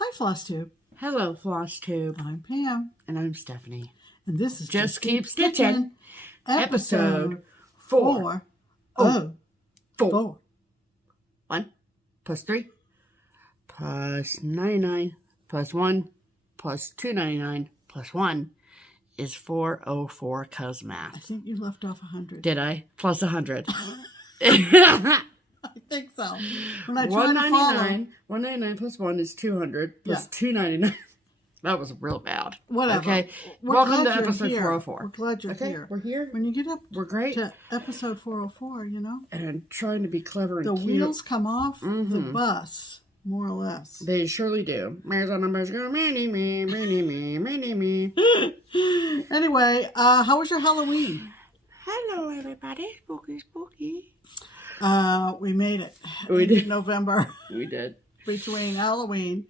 Hi, FlossTube. Hello, FlossTube. I'm Pam. And I'm Stephanie. And this is Just Keep Stitching, episode 4. 1 plus 3 plus 99 plus 1 plus 299 plus 1 is 404 cuz math. I think you left off 100. Did I? Plus 100. I think so. When I try to follow. 199 plus 1 is 200 plus 299. That was real bad. Whatever. Okay. We're Welcome to glad you're episode here. 404. We're glad you're Okay, here. we're here. When you get up We're great. to episode 404, you know, And trying to be clever and the cute. wheels come off the bus, more or less. They surely do. Mares on numbers go, mini me, mini me, mini me. Anyway, how was your Halloween? Hello, everybody. Spooky, spooky. We made it. We in did. November We did. between Halloween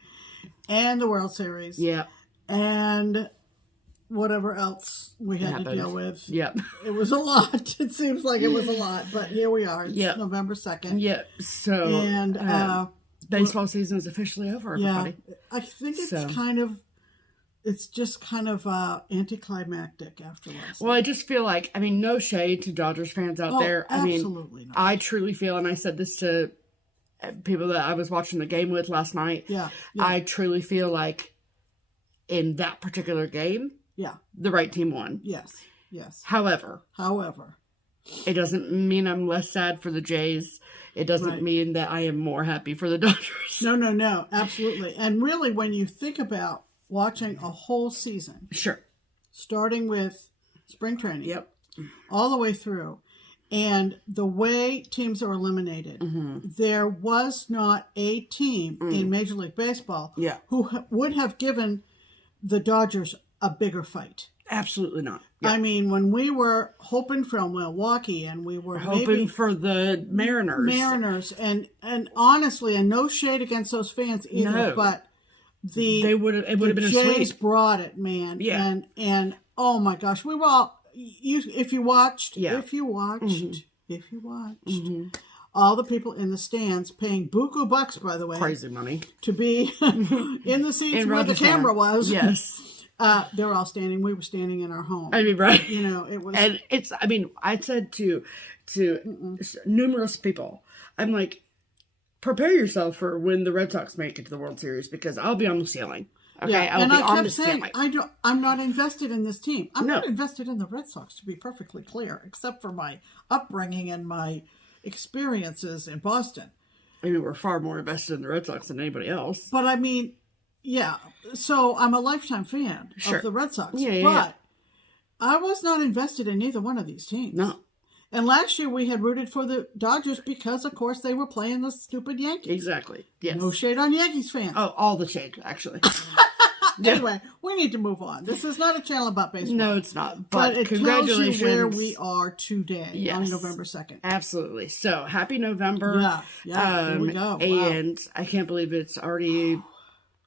and the World Series. Yeah. And whatever else we had to deal with. Yep. It was a lot. It seems like it was a lot, but here we are. It's November 2nd. Yep. So, And baseball season is officially over, everybody. Yeah, I think it's just kind of anticlimactic after last Well, I just feel like, I mean, no shade to Dodgers fans out there. I mean, absolutely not. I truly feel, and I said this to people that I was watching the game with last night. Yeah. I truly feel like in that particular game, the right team won. Yes. However, it doesn't mean I'm less sad for the Jays. It doesn't mean that I am more happy for the Dodgers. No, absolutely. And really, when you think about watching a whole season, Sure. starting with spring training, Yep. all the way through, and the way teams are eliminated, there was not a team in Major League Baseball who would have given the Dodgers a bigger fight. Absolutely not. Yep. I mean, when we were hoping for Milwaukee and we were hoping for the Mariners. And honestly, and no shade against those fans either, but it would have been a Jays sweep. Brought it, man. Yeah. And oh my gosh, we were all, if you watched, all the people in the stands paying buku bucks, by the way, Crazy money, to be in the seats where the camera was. Yes. They were all standing. We were standing in our home. I mean, right. You know, it was. And it's, I mean, I said to numerous people, I'm like, prepare yourself for when the Red Sox make it to the World Series, because I'll be on the ceiling. Okay, and I kept saying, I'm not invested in this team. I'm not invested in the Red Sox, to be perfectly clear, except for my upbringing and my experiences in Boston. I mean, we're far more invested in the Red Sox than anybody else. But I mean, so I'm a lifetime fan of the Red Sox. But I was not invested in either one of these teams. No. And last year we had rooted for the Dodgers because, of course, they were playing the stupid Yankees. Exactly. Yes. No shade on Yankees fans. Oh, all the shade, actually. Anyway, we need to move on. This is not a channel about baseball. No, it's not. But it congratulations. tells you where we are today on November 2nd. Absolutely. So, happy November. Yeah, here we go. Wow. And I can't believe it's already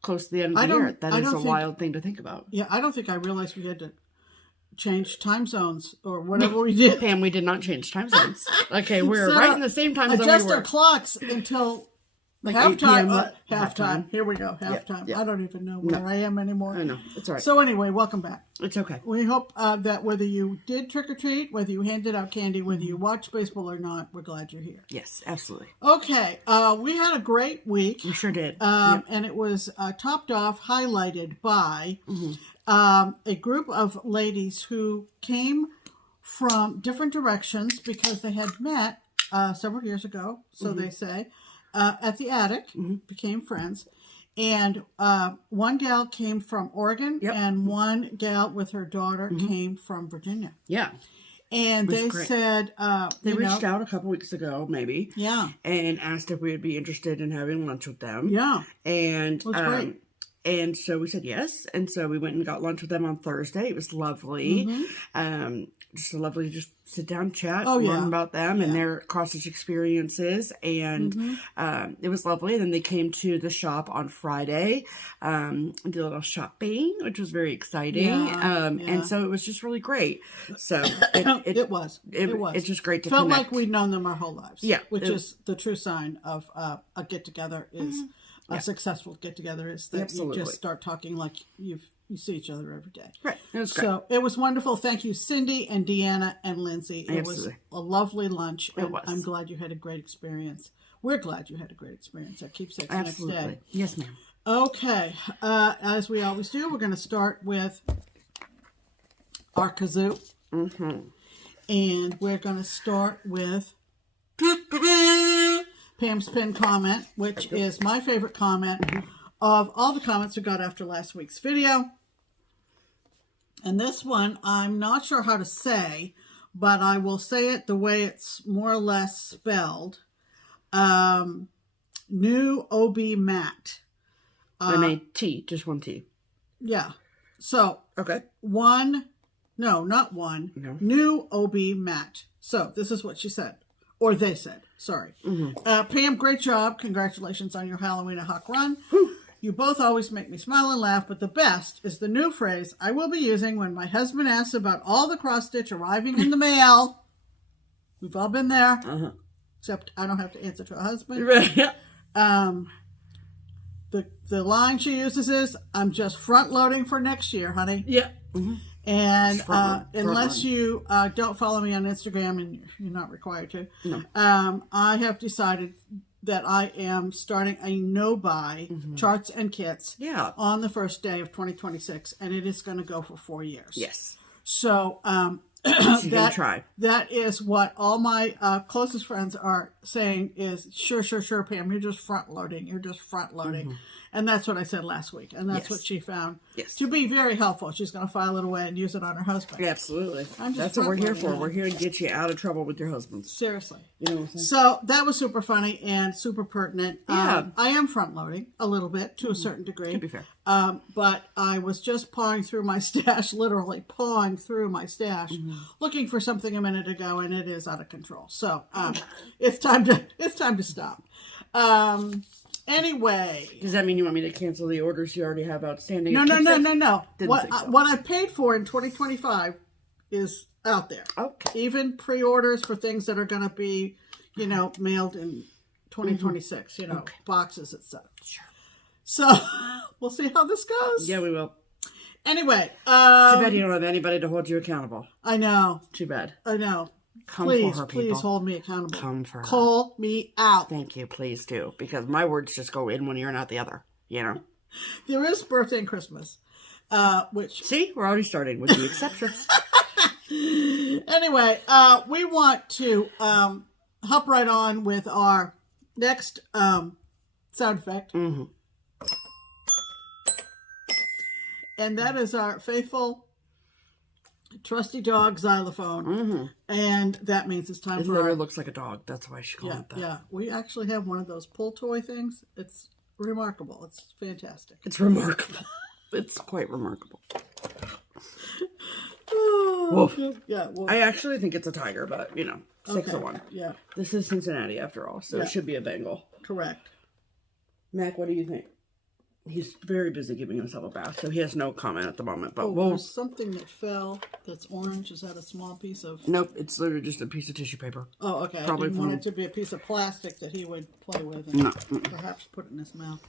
close to the end of the year. That is a wild thing to think about. Yeah, I don't think I realized we had to change time zones or whatever we did. Pam, we did not change time zones. Okay, we're right in the same time zone we were. Adjust our clocks until halftime. Halftime. Here we go. Halftime. Yep. I don't even know where I am anymore. I know. It's all right. So anyway, welcome back. It's okay. We hope that whether you did trick or treat, whether you handed out candy, whether you watched baseball or not, we're glad you're here. Yes, absolutely. Okay. We had a great week. We sure did. And it was topped off, highlighted by a group of ladies who came from different directions because they had met several years ago, so they say, at the attic, became friends. And one gal came from Oregon, and one gal with her daughter came from Virginia. Yeah. And they said... they reached out a couple weeks ago, maybe. Yeah. And asked if we would be interested in having lunch with them. Yeah. And... That's great. And so we said yes. And so we went and got lunch with them on Thursday. It was lovely. Just a lovely, just sit down, chat, learn about them and their Cottage experiences. And it was lovely. And then they came to the shop on Friday, and did a little shopping, which was very exciting. And so it was just really great. So it was. It's just great to Felt connect. like we'd known them our whole lives. Yeah. Which is the true sign of a get-together is... a successful get-together is that you just start talking like you see each other every day. Right. It was great. So it was wonderful. Thank you, Cindy and Deanna and Lindsay. It was a lovely lunch. It was. I'm glad you had a great experience. We're glad you had a great experience at Keep Stitching next day. Yes, ma'am. Okay. As we always do, we're going to start with our kazoo. And we're going to start with Pam's pinned comment, which is my favorite comment of all the comments we got after last week's video. And this one, I'm not sure how to say, but I will say it the way it's more or less spelled. New OB Matt. I made T, just one T. Yeah. So, not one. No. New OB Matt. So, this is what she said. Or they said. Sorry. Pam, great job. Congratulations on your Halloween a Huck run. You both always make me smile and laugh, but the best is the new phrase I will be using when my husband asks about all the cross-stitch arriving in the mail. We've all been there. Except I don't have to answer to a husband. The line she uses is, I'm just front-loading for next year, honey. Yeah. And unless you don't follow me on Instagram, and you're not required to, I have decided that I am starting a no-buy charts and kits on the first day of 2026, and it is going to go for 4 years. Yes. So that is what all my closest friends are saying is, sure, Pam, you're just front-loading. And that's what I said last week. And that's what she found to be very helpful. She's going to file it away and use it on her husband. Absolutely. That's what we're here for. We're here to get you out of trouble with your husband. Seriously. You know what I'm saying? So that was super funny and super pertinent. Yeah. I am front-loading a little bit to a certain degree. To be fair. But I was just pawing through my stash, literally pawing through my stash, looking for something a minute ago, and it is out of control. So it's time to stop. Anyway. Does that mean you want me to cancel the orders you already have outstanding? No. What I paid for in 2025 is out there. Okay. Even pre-orders for things that are going to be, mailed in 2026, boxes, etc. Sure. So we'll see how this goes. Yeah, we will. Anyway. Too bad you don't have anybody to hold you accountable. I know. Too bad. I know. Come for her, people. Please hold me accountable. Come for her. Call me out. Thank you. Please do. Because my words just go in one ear and out the other. There is birthday and Christmas. Which... See? We're already starting with the exceptions. Anyway, we want to hop right on with our next sound effect. And that is our faithful... trusty dog xylophone, and that means it's time for. It looks like a dog. That's why she called it that. Yeah, we actually have one of those pull toy things. It's remarkable. It's fantastic. It's remarkable. It's quite remarkable. Woof. Yeah. Woof. I actually think it's a tiger, but 6 of 1. Yeah. This is Cincinnati after all, so it should be a Bengal. Correct. Mac, what do you think? He's very busy giving himself a bath, so he has no comment at the moment. But there's something that fell that's orange. Is that a small piece of... Nope, it's literally just a piece of tissue paper. Oh, okay. Probably I didn't want it to be a piece of plastic that he would play with and perhaps put in his mouth.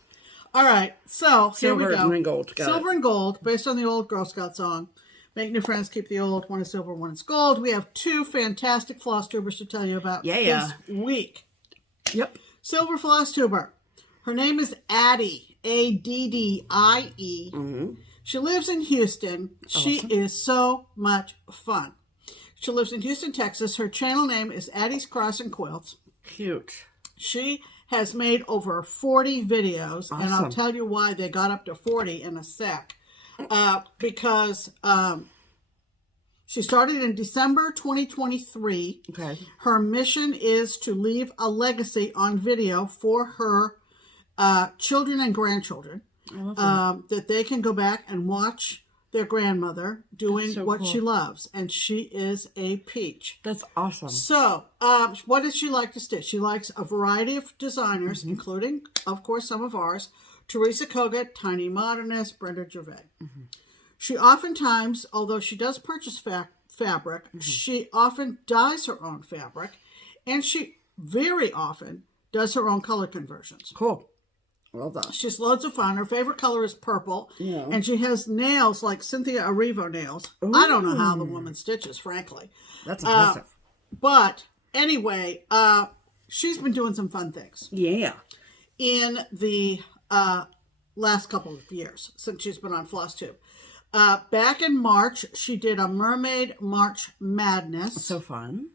All right, so here we go. Silver and gold. Silver and gold, based on the old Girl Scout song. Make new friends, keep the old. One is silver, one is gold. We have 2 fantastic FlossTubers to tell you about this week. Yep. Silver FlossTuber. Her name is Addie. Addie. She lives in Houston. She is so much fun. She lives in Houston, Texas. Her channel name is Addie's Cross and Quilts. Cute. She has made over 40 videos, and I'll tell you why they got up to 40 in a sec. Because she started in December 2023. Okay. Her mission is to leave a legacy on video for her children and grandchildren, that they can go back and watch their grandmother doing what she loves, and she is a peach. That's awesome. So, what does she like to stitch? She likes a variety of designers, including, of course, some of ours, Teresa Kogut, Tiny Modernist, Brenda Gervais. She oftentimes, although she does purchase fabric, she often dyes her own fabric, and she very often does her own color conversions. Cool. Love that. She's loads of fun. Her favorite color is purple. Yeah. And she has nails like Cynthia Erivo nails. Ooh. I don't know how the woman stitches, frankly. That's impressive. But anyway, she's been doing some fun things. Yeah. In the last couple of years since she's been on FlossTube. Back in March, she did a Mermaid March Madness. So fun.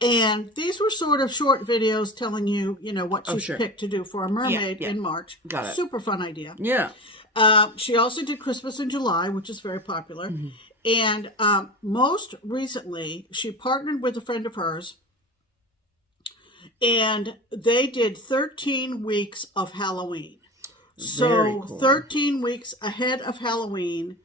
And these were sort of short videos telling you, what she picked to do for a mermaid in March. Got it. Super fun idea. Yeah. She also did Christmas in July, which is very popular. Mm-hmm. And most recently, she partnered with a friend of hers. And they did 13 weeks of Halloween. So cool. 13 weeks ahead of Halloween,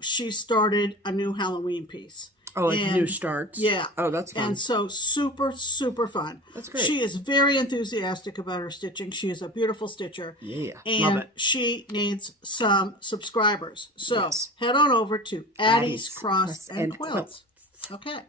she started a new Halloween piece. Oh, like new starts? Yeah. Oh, that's fun. And so super, super fun. That's great. She is very enthusiastic about her stitching. She is a beautiful stitcher. Yeah. And love it. she needs some subscribers. So head on over to Addie's Cross and Quilts. Okay.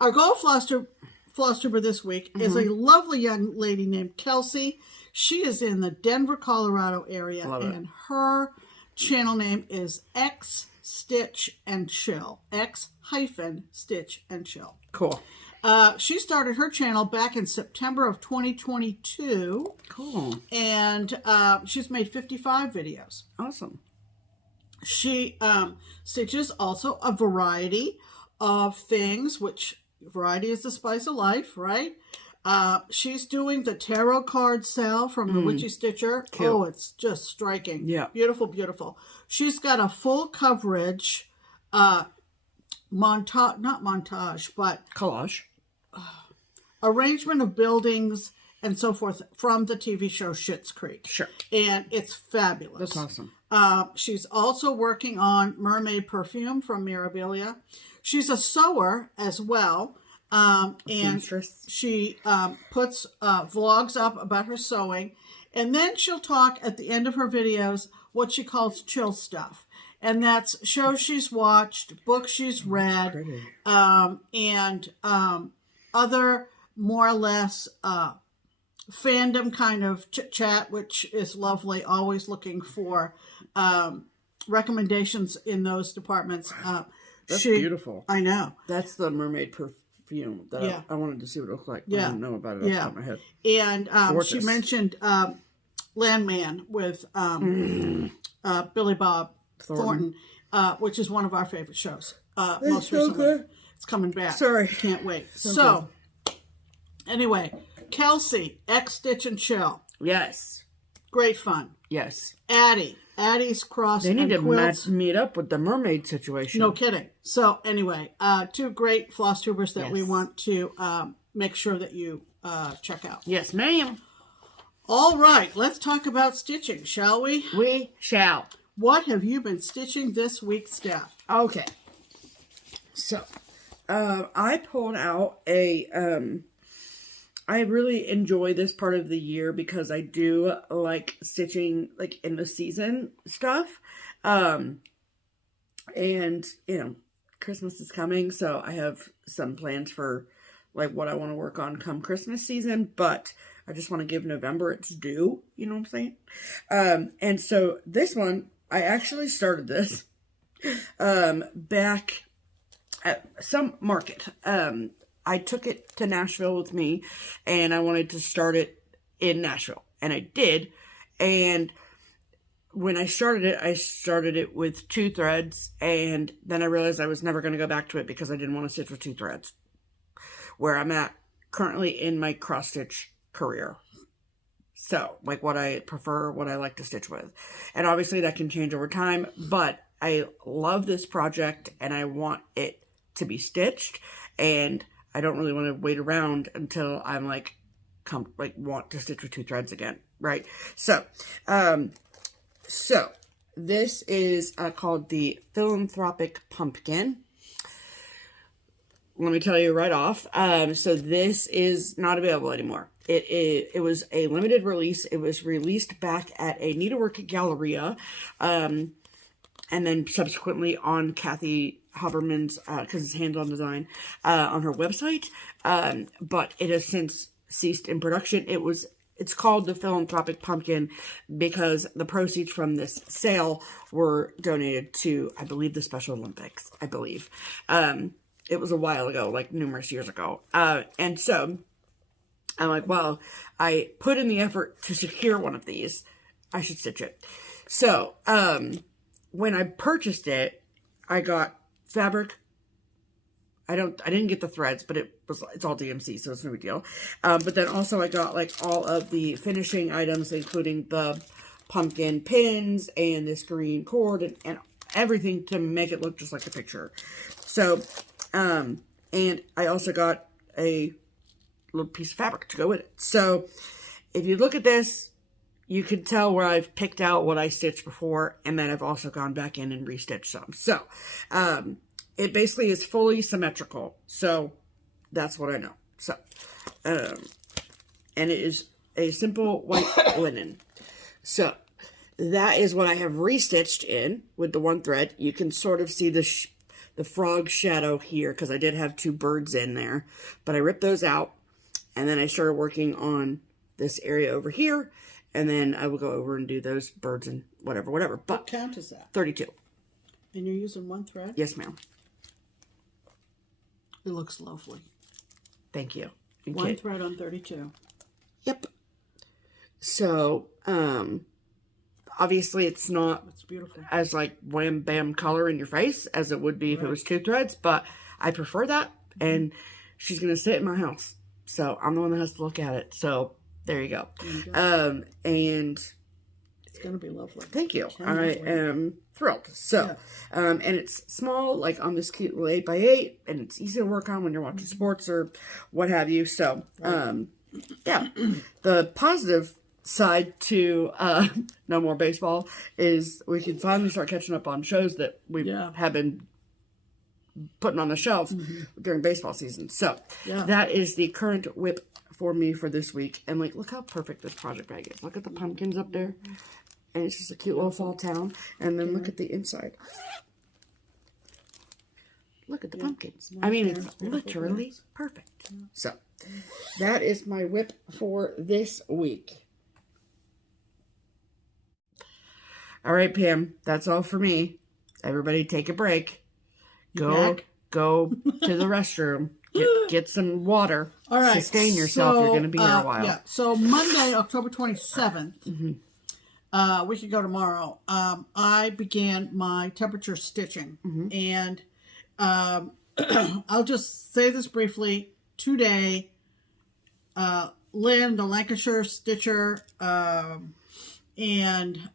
Our goal FlossTuber this week is a lovely young lady named Kelsey. She is in the Denver, Colorado area. And her channel name is X-Stitch-and-Chill. X-Stitch-and-Chill. Cool. She started her channel back in September of 2022. Cool. And she's made 55 videos. Awesome. She stitches also a variety of things, which variety is the spice of life, right? She's doing the tarot card sale from the Witchy Stitcher. Cute. Oh, it's just striking. Yeah. Beautiful, beautiful. She's got a full coverage collage. Arrangement of buildings and so forth from the TV show Schitt's Creek. Sure. And it's fabulous. That's awesome. She's also working on mermaid perfume from Mirabilia. She's a sewer as well. And she puts vlogs up about her sewing. And then she'll talk at the end of her videos what she calls chill stuff. And that's shows she's watched, books she's read, and other more or less fandom kind of chit-chat, which is lovely. Always looking for recommendations in those departments. That's beautiful. I know. That's the mermaid perfume that I wanted to see what it looked like. I didn't know about it off the top of my head. And she mentioned Landman with Billy Bob Thornton, which is one of our favorite shows. Most recently. It's coming back. Sorry. Can't wait. So anyway, Kelsey, X-Stitch-and-Chill. Yes. Great fun. Yes. Addie's Cross and They need Quilts. to meet up with the mermaid situation. No kidding. So anyway, two great FlossTubers that we want to make sure that you check out. Yes, ma'am. All right, let's talk about stitching, shall we? We shall. What have you been stitching this week, Steph? Okay. So, I pulled out a, I really enjoy this part of the year because I do like stitching, like, in the season stuff. And, Christmas is coming, so I have some plans for, like, what I want to work on come Christmas season, but I just want to give November its due, you know what I'm saying? And so this one, I actually started this back at some market. I took it to Nashville with me, and I wanted to start it in Nashville, and I did. And when I started it with 2 threads, and then I realized I was never going to go back to it because I didn't want to stitch with 2 threads. Where I'm at currently in my cross stitch career. So, like, what I prefer, what I like to stitch with. And obviously that can change over time, but I love this project and I want it to be stitched, and I don't really want to wait around until I'm want to stitch with 2 threads again, right? So, this is called the Philanthropic Pumpkin. Let me tell you right off. So this is not available anymore. It was a limited release. It was released back at a Needleworks Galleria, and then subsequently on Kathy Haberman's, because it's hands-on design, on her website. But it has since ceased in production. It was it's called the Philanthropic Pumpkin because the proceeds from this sale were donated to, I believe, the Special Olympics, I believe. It was a while ago, like numerous years ago. And so I'm like, well, I put in the effort to secure one of these. I should stitch it. So, when I purchased it, I got fabric. I didn't get the threads, but it's all DMC, so it's no big deal. But then also I got like all of the finishing items, including the pumpkin pins and this green cord and everything to make it look just like the picture. So, and I also got a little piece of fabric to go with it. So if you look at this, you can tell where I've picked out what I stitched before, and then I've also gone back in and restitched some. So, it basically is fully symmetrical. So, that's what I know. So, and it is a simple white linen. So, that is what I have restitched in with the one thread. You can sort of see the frog shadow here, because I did have two birds in there. But I ripped those out, and then I started working on this area over here. And then I will go over and do those birds and whatever. But what count is that? 32. And you're using one thread? Yes, ma'am. It looks lovely. Thank you. One thread on 32. Yep. So, obviously it's not beautiful. as like wham bam color in your face as it would be if it was two threads, but I prefer that. And she's going to sit in my house. So I'm the one that has to look at it. So there you go. And it's going to be lovely. Thank you. I am thrilled. So, and it's small, like on this cute little 8x8, and it's easy to work on when you're watching sports or what have you. So, yeah, the positive side to No More Baseball is we can finally start catching up on shows that we have been putting on the shelf during baseball season. So that is the current whip for me for this week. And like, look how perfect this project bag is. Look at the pumpkins up there. And it's just a cute little fall town. And then look at the inside. Look at the pumpkins. I mean, it's literally perfect. So that is my whip for this week. All right, Pam, that's all for me. Everybody take a break. Go to the restroom. Get some water. All right. Sustain yourself. You're going to be here a while. Yeah. So Monday, October 27th, we could go tomorrow. I began my temperature stitching. And I'll just say this briefly. Today, Lynn, the Lancashire stitcher, and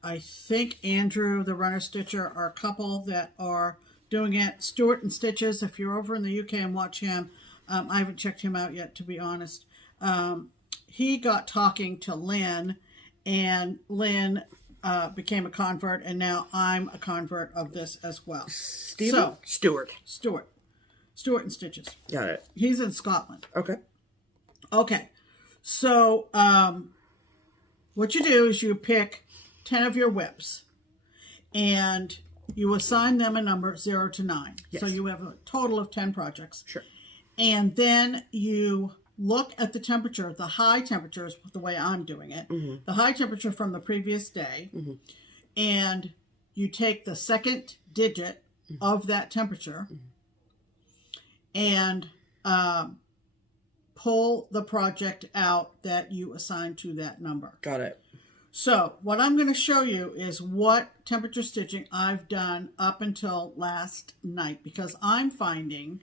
I think Andrew, the runner stitcher, are a couple that are doing it. Stuart and Stitches, if you're over in the UK and watch him, I haven't checked him out yet, to be honest. He got talking to Lynn, and Lynn became a convert, and now I'm a convert of this as well. Stuart and Stitches. Got it. He's in Scotland. Okay. So what you do is you pick 10 of your whips, and you assign them a number 0 to 9. Yes. So you have a total of 10 projects. Sure. And then you look at the temperature, the high temperature is the way I'm doing it, the high temperature from the previous day, and you take the second digit of that temperature and pull the project out that you assign to that number. Got it. So what I'm going to show you is what temperature stitching I've done up until last night, because I'm finding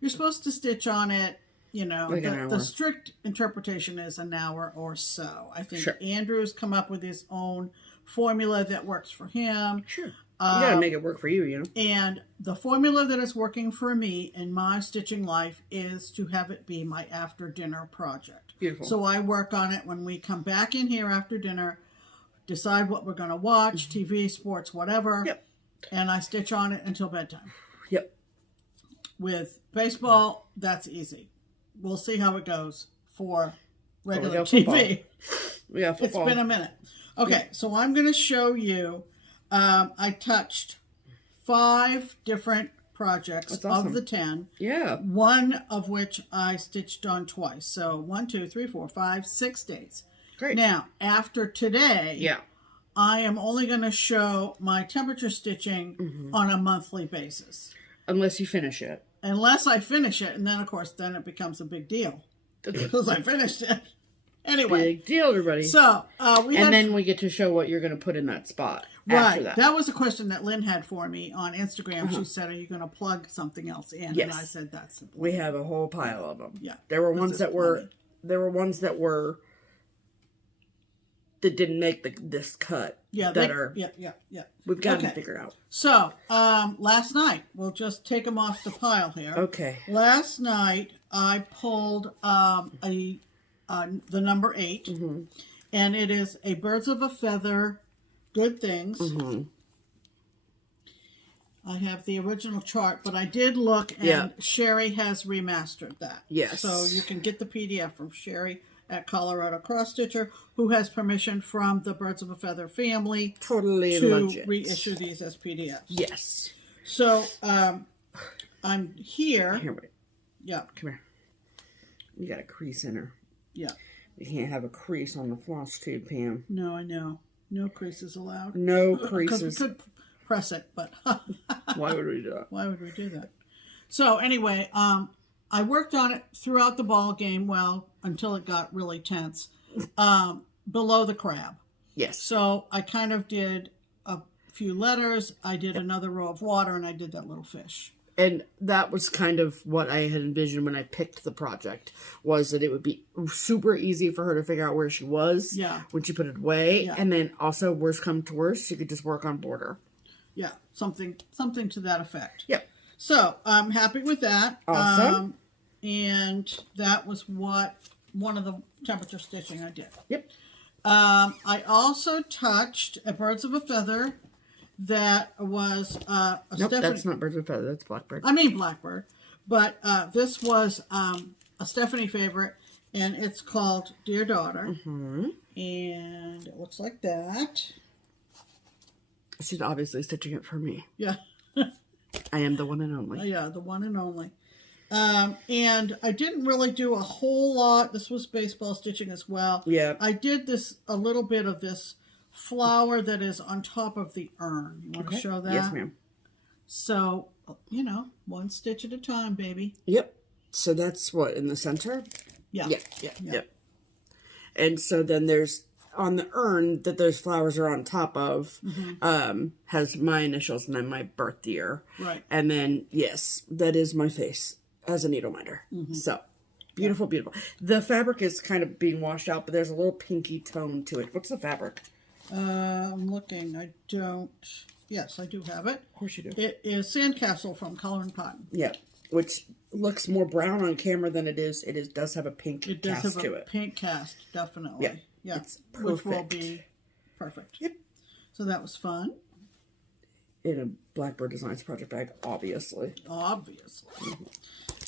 you're supposed to stitch on it, you know, like the strict interpretation is an hour or so. I think Andrew's come up with his own formula that works for him. Sure. You got to make it work for you, you know. And the formula that is working for me in my stitching life is to have it be my after dinner project. Beautiful. So I work on it when we come back in here after dinner, decide what we're going to watch, TV, sports, whatever. Yep. And I stitch on it until bedtime. Yep. With baseball, that's easy. We'll see how it goes for regular TV. Yeah, football. It's been a minute. Okay, so I'm going to show you. I touched 5 different projects of the 10. Yeah. One of which I stitched on twice. So 1, 2, 3, 4, 5, 6 days. Great. Now, after today, yeah, I am only going to show my temperature stitching on a monthly basis. Unless you finish it. Unless I finish it, and then, of course, then it becomes a big deal. Because I finished it. Anyway. Big deal, everybody. So, then we get to show what you're going to put in that spot after that. That was a question that Lynn had for me on Instagram. She said, are you going to plug something else in? Yes. And I said, that's simple. We have a whole pile of them. Yeah. There were ones that didn't make this cut. Yeah. Yeah. We've got to figure out. So, last night, we'll just take them off the pile here. Okay. Last night, I pulled the number 8, and it is a Birds of a Feather, Good Things. I have the original chart, but I did look, and Sherry has remastered that. Yes. So you can get the PDF from Sherry at Colorado Cross Stitcher, who has permission from the Birds of a Feather family to legit. Reissue these as PDFs. Yes. So I'm here. Here, wait. Yeah. Come here. You got a crease in her. Yeah. You can't have a crease on the FlossTube, Pam. No, I know. No creases allowed. No creases. We could press it, but why would we do that? Why would we do that? So anyway, I worked on it throughout the ball game, well, until it got really tense, below the crab. Yes. So I kind of did a few letters, I did another row of water, and I did that little fish. And that was kind of what I had envisioned when I picked the project, was that it would be super easy for her to figure out where she was when she put it away. Yeah. And then also, worst come to worst, she could just work on border. Yeah, something to that effect. Yep. So I'm happy with that. Awesome. And that was one of the temperature stitching I did. Yep. I also touched a Birds of a Feather that was a Stephanie. That's not Birds of a Feather. That's Blackbird. I mean Blackbird. But this was a Stephanie favorite, and it's called Dear Daughter. And it looks like that. She's obviously stitching it for me. Yeah. I am the one and only. Yeah, the one and only. And I didn't really do a whole lot. This was baseball stitching as well. Yeah. I did a little bit of this flower that is on top of the urn. You want to show that? Yes, ma'am. So, one stitch at a time, baby. Yep. So that's what, in the center? Yeah. Yeah. And so then there's, on the urn that those flowers are on top of, has my initials and then my birth year. Right. And then, yes, that is my face as a needle minder. So, beautiful, beautiful. The fabric is kind of being washed out, but there's a little pinky tone to it. What's the fabric? I'm looking. I don't. Yes, I do have it. Of course you do. It is Sandcastle from Color and Cotton. Yeah, which looks more brown on camera than it is. It does have a pink cast to it. It does have a pink cast, definitely. Yeah. Yeah, it's perfect. Which will be perfect. Yep. So that was fun. In a Blackbird Designs project bag, obviously. Obviously.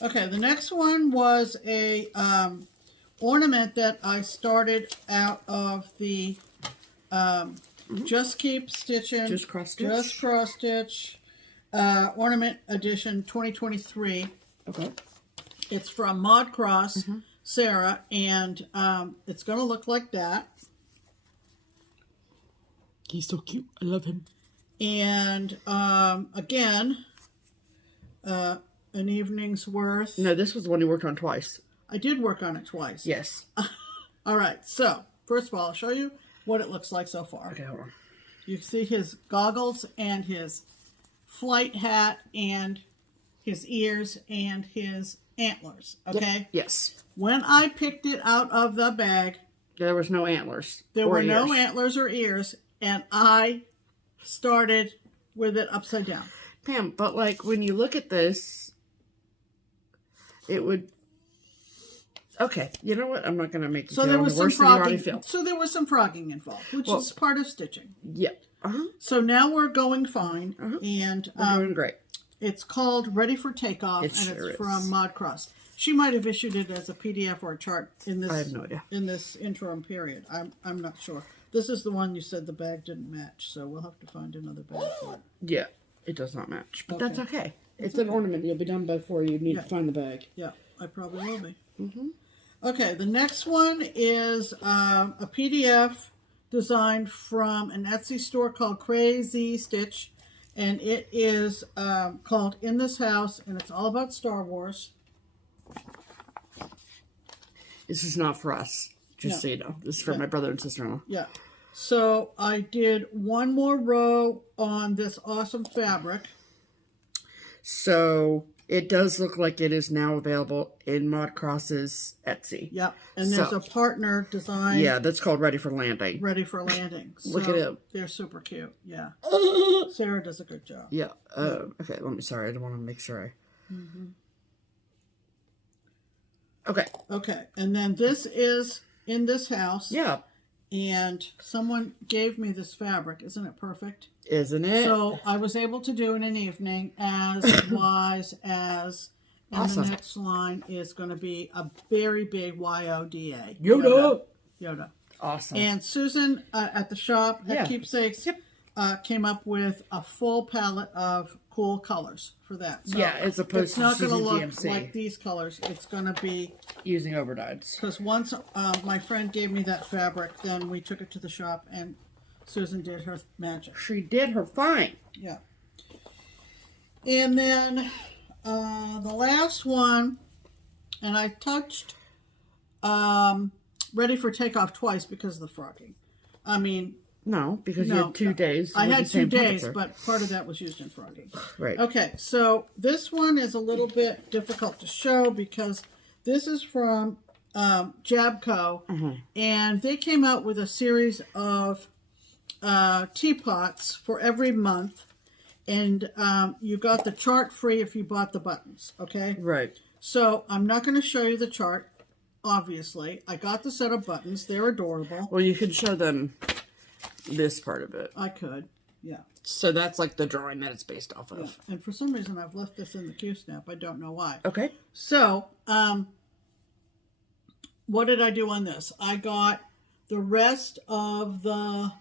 Okay, the next one was a ornament that I started out of the Just Keep Stitchin'. Just Cross Stitch. Just Cross Stitch Ornament Edition 2023. Okay. It's from Mod Cross. Sarah, and it's going to look like that. He's so cute. I love him. And again, an evening's worth. No, this was the one you worked on twice. I did work on it twice. Yes. All right. So, first of all, I'll show you what it looks like so far. Okay, hold on. You can see his goggles and his flight hat and his ears and his antlers. Okay? Yep. Yes. When I picked it out of the bag, there was no antlers. There were no antlers or ears, and I started with it upside down. Pam, but like when you look at this, it would. Okay, you know what? I'm not going to make you feel worse than you already feel. So there was some frogging involved, which is part of stitching. Yep. So now we're going fine, and we're doing great. It's called Ready for Takeoff, and it's from Mod Cross. She might have issued it as a PDF or a chart in this. I have no idea. In this interim period, I'm not sure. This is the one you said the bag didn't match, so we'll have to find another bag for it. Yeah, it does not match, but that's okay. It's an ornament. You'll be done before you need to find the bag. Yeah, I probably will be. Okay, the next one is a PDF designed from an Etsy store called Crazy Stitch, and it is called In This House, and it's all about Star Wars. This is not for us, just so you know. This is for my brother and sister-in-law. Yeah. So I did one more row on this awesome fabric. So it does look like it is now available in Mod Cross's Etsy. Yep. And there's a partner design. Yeah, that's called Ready for Landing. Ready for Landing. So look at it. They're super cute. Yeah. Sarah does a good job. Yeah. Okay, sorry, I don't want to make sure I... Okay. Okay. And then this is In This House. Yeah. And someone gave me this fabric. Isn't it perfect? Isn't it? So I was able to do in an evening as wise as... And awesome. the next line is going to be a very big YODA. Yoda. Awesome. And Susan at the shop at Keepsakes came up with a full palette of cool colors for that. So as opposed it's to not going to look DMC. like these colors. It's going to be using overdyes. because once my friend gave me that fabric, then we took it to the shop and Susan did her magic. She did her fine. Yeah. And then the last one, and I touched Ready for Takeoff twice because of the frocking. I mean, no, because you had 2 days. I had 2 days, but part of that was used in frocking. Right. Okay, so this one is a little bit difficult to show because this is from Jabco, and they came out with a series of teapots for every month, and you got the chart free if you bought the buttons, okay? Right. So I'm not going to show you the chart, obviously. I got the set of buttons. They're adorable. Well, you can show them this part of it. I could, yeah. So that's like the drawing that it's based off of. Yeah. And for some reason, I've left this in the Q-snap. I don't know why. Okay. So, what did I do on this? I got the rest of the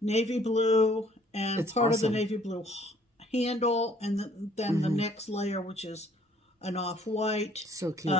navy blue and part of the navy blue handle, and then the next layer, which is an off-white. So cute.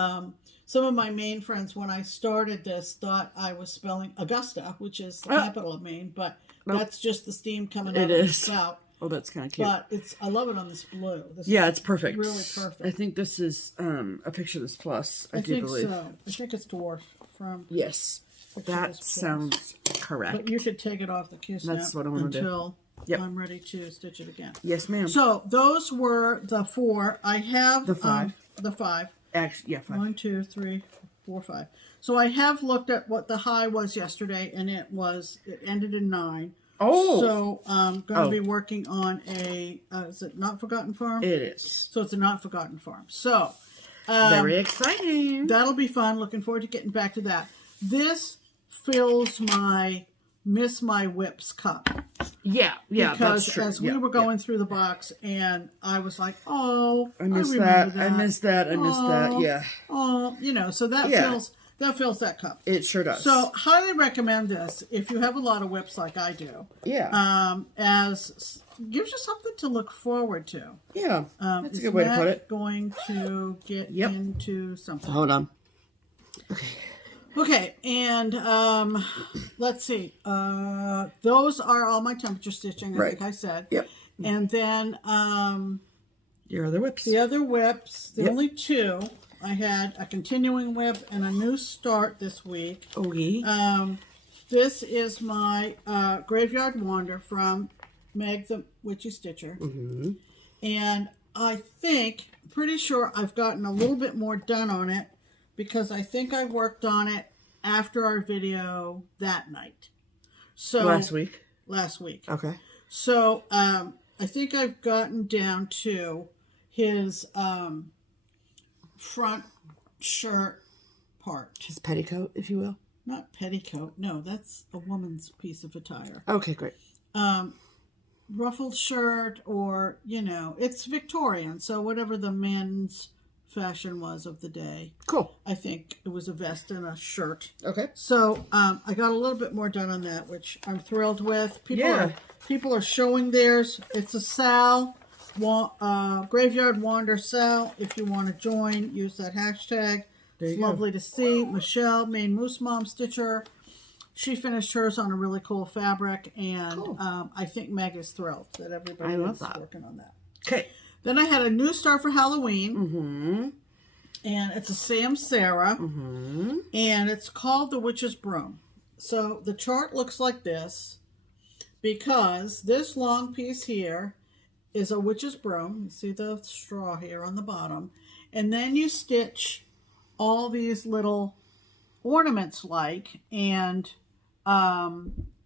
Some of my Maine friends, when I started this, thought I was spelling Augusta, which is the capital of Maine, but that's just the steam coming out of the spout. Oh, that's kind of cute. But I love it on this blue. This it's perfect. Really perfect. I think this is a picture of this plus. I think believe. so. I think it's dwarf from. Yes, that sounds correct. But you should take it off the Q-snap. That's what I want to do. Until I'm ready to stitch it again. Yes, ma'am. So those were the 4. I have the 5. The 5. Actually, 5. 1, 2, 3, 4, 5. So I have looked at what the high was yesterday, and it ended in 9. Oh. So I'm going to be working on a, is it Not Forgotten Farm? It is. So it's a Not Forgotten Farm. So. Very exciting. That'll be fun. Looking forward to getting back to that. This fills my Miss My Whips cup. Yeah, because that's true. As we were going through the box, and I was like, oh, I missed that. I missed that. Yeah. Oh, so that fills that cup. It sure does. So highly recommend this if you have a lot of whips like I do. Yeah. As gives you something to look forward to. Yeah. That's a good way to put it. Going to get into something. Hold on. Okay, and let's see. Those are all my temperature stitching, I think I said. Yep. And then your other whips. The other whips, the only 2. I had a continuing whip and a new start this week. Okay. This is my Graveyard Wander from Meg the Witchy Stitcher. And I think, pretty sure I've gotten a little bit more done on it, because I think I worked on it after our video that night. So Last week? Last week. Okay. So I think I've gotten down to his front shirt part. His petticoat, if you will. Not petticoat. No, that's a woman's piece of attire. Okay, great. Ruffled shirt, or, it's Victorian, so whatever the men's fashion was of the day. Cool. I think it was a vest and a shirt. Okay. So I got a little bit more done on that, which I'm thrilled with. People are showing theirs. It's a Sal, Graveyard Wander Sal. If you want to join, use that hashtag It's lovely to see. Michelle, Maine Moose Mom Stitcher, she finished hers on a really cool fabric, and I think Meg is thrilled that everybody is working on that. Okay. Then I had a new start for Halloween, and it's a Sam Sarah, and it's called The Witch's Broom. So the chart looks like this, because this long piece here is a witch's broom. You see the straw here on the bottom, and then you stitch all these little ornaments and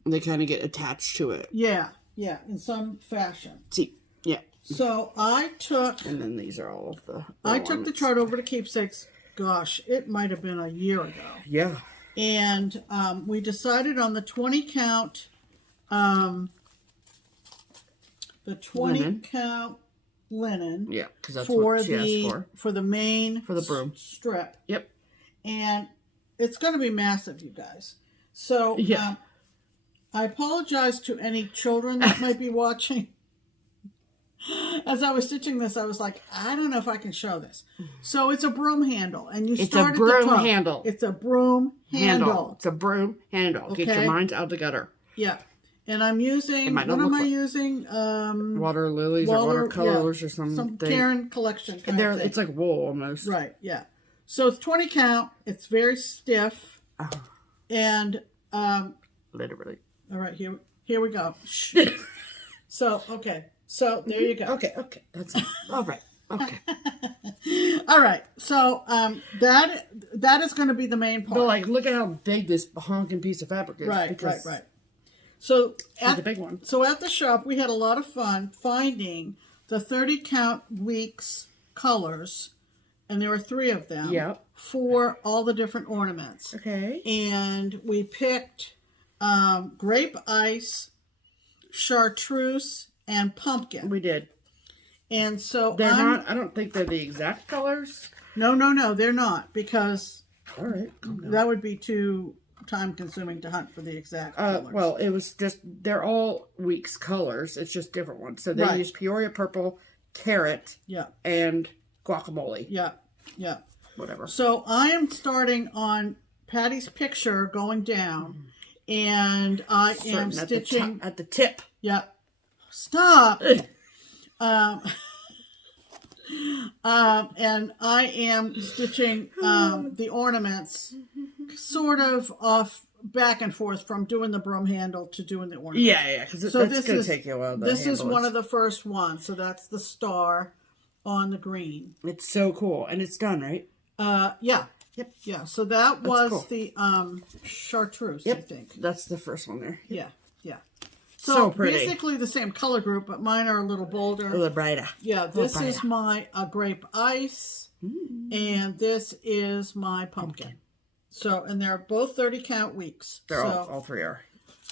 they kind of get attached to it. Yeah, in some fashion. See, yeah. So I took, and then these are all of the I took the chart over to Keepsakes. Gosh, it might have been a year ago. Yeah. And we decided on the 20 count, the 20 count linen. Yeah, because that's what she asked for the main broom strip. Yep. And it's going to be massive, you guys. So I apologize to any children that might be watching. As I was stitching this, I was like, I don't know if I can show this. So it's a broom handle, and you start at the top. It's a broom handle. It's a broom handle. It's a broom handle. Okay. Get your minds out of the gutter. Yeah. And I'm using, what am I using? Water lilies or watercolors or something. Some Karen collection kind of thing. It's like wool almost. Right, yeah. So it's 20 count. It's very stiff. And literally. All right, here we go. So, okay. So there you go. Okay. That's all right. Okay. All right. So that is going to be the main part. But like, look at how big this honking piece of fabric is. Right. So the big one. So at the shop, we had a lot of fun finding the 30 count weeks colors, and there were 3 of them. Yep. For all the different ornaments. Okay. And we picked grape ice, chartreuse, and pumpkin. We did. And so they're not, I don't think they're the exact colors. No, they're not, because all right, that would be too time consuming to hunt for the exact colors. Well, it was just, they're all weeks colors. It's just different ones. So they use Peoria purple, carrot, and guacamole. Yeah. Whatever. So I am starting on Patty's picture going down, and I am stitching at the tip. Yeah. Stop. And I am stitching the ornaments sort of off back and forth from doing the broom handle to doing the ornaments. Yeah, because that's going to take you a while. This is one of the first ones, so that's the star on the green. It's so cool, and it's done, right? Yeah. Yep. Yeah, so that was the chartreuse, I think. That's the first one there. Yeah. So pretty. Basically the same color group, but mine are a little bolder. A little brighter. Yeah, this is my grape ice, and this is my pumpkin. So, and they're both 30 count weeks. They're all 3 are.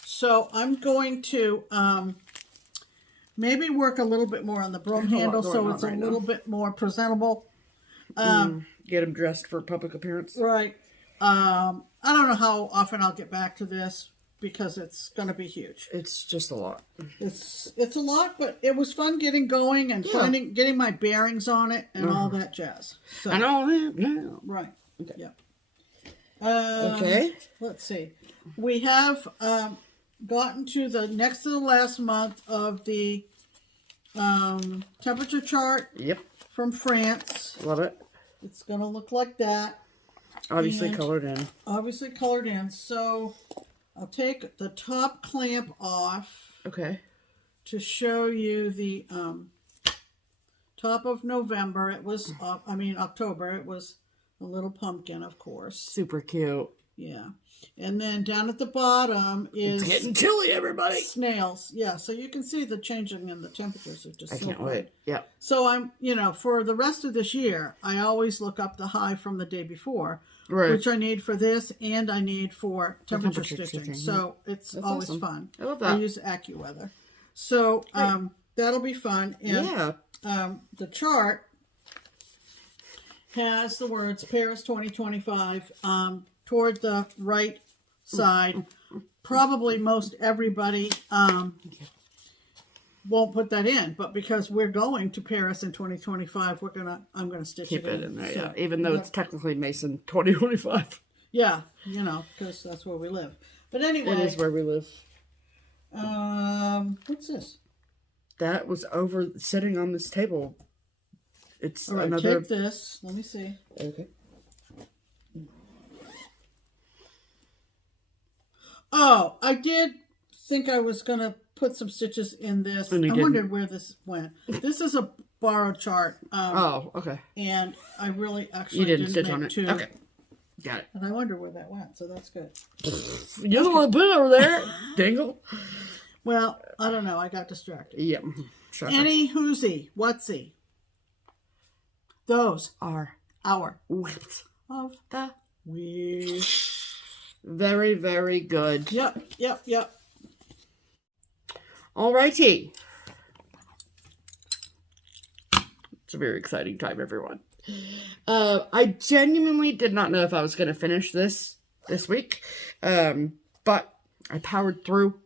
So I'm going to maybe work a little bit more on the broom handle so it's a little bit more presentable. Get them dressed for public appearance. Right. I don't know how often I'll get back to this, because it's going to be huge. It's just a lot. It's a lot, but it was fun getting going and getting my bearings on it and all that jazz. So, I don't have now. Right. Okay. Yeah. Okay. Let's see. We have gotten to the next to the last month of the temperature chart. Yep. From France. Love it. It's going to look like that. Obviously colored in. Obviously colored in. So I'll take the top clamp off. Okay. To show you the top of November. It was, October. It was a little pumpkin, of course. Super cute. Yeah. And then down at the bottom is... It's getting chilly, everybody. Snails. Yeah, so you can see the changing in the temperatures are just I can't wait. Yeah. So I'm, for the rest of this year, I always look up the high from the day before, which I need for this and I need for temperature stitching. So it's always fun. I love that. I use AccuWeather. So that'll be fun. And the chart has the words Paris 2025 toward the right side. Probably most everybody won't put that in, but because we're going to Paris in 2025, I'm gonna stitch Keep it in there, so, yeah. Even though it's technically Mason 2025. Yeah, because that's where we live. But anyway, It is where we live. What's this? That was over sitting on this table. It's all right, another. Take this. Let me see. Okay. Oh, I did think I was gonna put some stitches in this. I wondered where this went. This is a borrowed chart. Okay. And I really actually you didn't didn't stitch on it. two. Okay. Got it. And I wonder where that went, so that's good. You don't want to put it over there, Dingle. Well, I don't know. I got distracted. Yep. Sure. Any whoosy, whatsy. Those are our whips of the week. Very, very good. Yep. Alrighty. It's a very exciting time, everyone. I genuinely did not know if I was going to finish this week, but I powered through.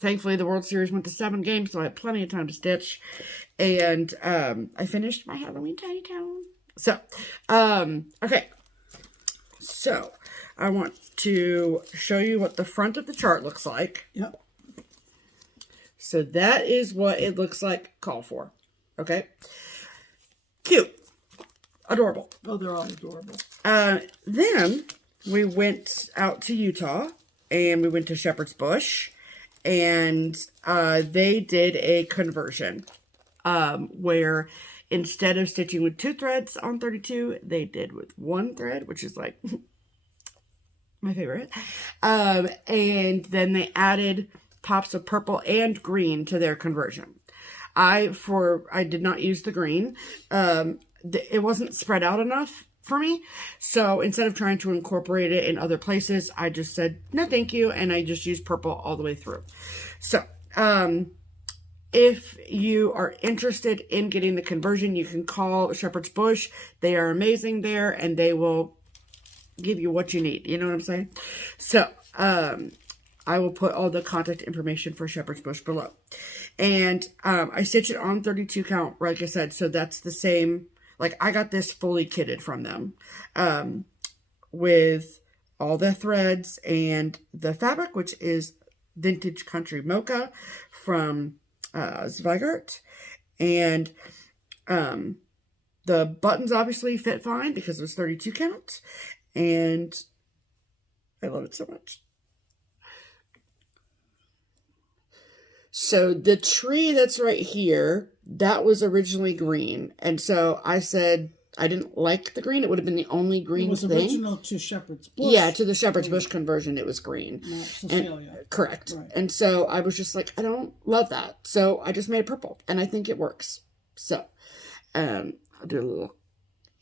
Thankfully, the World Series went to 7 games, so I had plenty of time to stitch, and I finished my Halloween tiny town. So, okay. So, I want to show you what the front of the chart looks like. Yep. So that is what it looks like. Call for. Okay. Cute. Adorable. Oh, they're all adorable. Then we went out to Utah and we went to Shepherd's Bush and they did a conversion where instead of stitching with 2 threads on 32, they did with 1 thread, which is like my favorite. And then they added pops of purple and green to their conversion. I did not use the green. It wasn't spread out enough for me. So instead of trying to incorporate it in other places, I just said, no, thank you. And I just used purple all the way through. So, if you are interested in getting the conversion, you can call Shepherd's Bush. They are amazing there and they will give you what you need. You know what I'm saying? So, I will put all the contact information for Shepherd's Bush below. And I stitched it on 32 count, like I said. So that's the same. Like, I got this fully kitted from them with all the threads and the fabric, which is Vintage Country Mocha from Zweigart. And the buttons obviously fit fine because it was 32 count. And I love it so much. So the tree that's right here, that was originally green. And so I said I didn't like the green. It would have been the only green thing. It was original to Shepherd's Bush. Yeah, to the Shepherd's Bush conversion, it was green. Not Cecilia. Correct. Right. And so I was just like, I don't love that. So I just made it purple. And I think it works. So I'll do a little.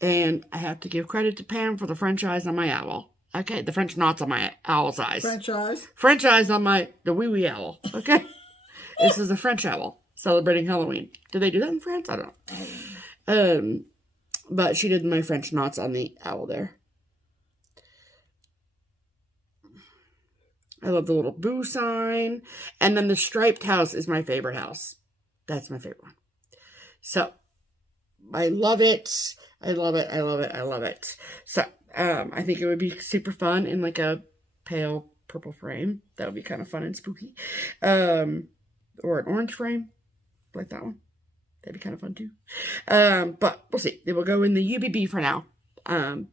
And I have to give credit to Pam for the French eyes on my owl. Okay, the French knots on my owl's eyes. French eyes? French eyes on the wee owl. Okay. This is a French owl celebrating Halloween. Do they do that in France? I don't know. But she did my French knots on the owl there. I love the little boo sign. And then the striped house is my favorite house. That's my favorite one. So, I love it. I love it. I love it. I love it. So, I think it would be super fun in like a pale purple frame. That would be kind of fun and spooky. Or an orange frame, like that one. That'd be kind of fun too. But we'll see. It will go in the UBB for now.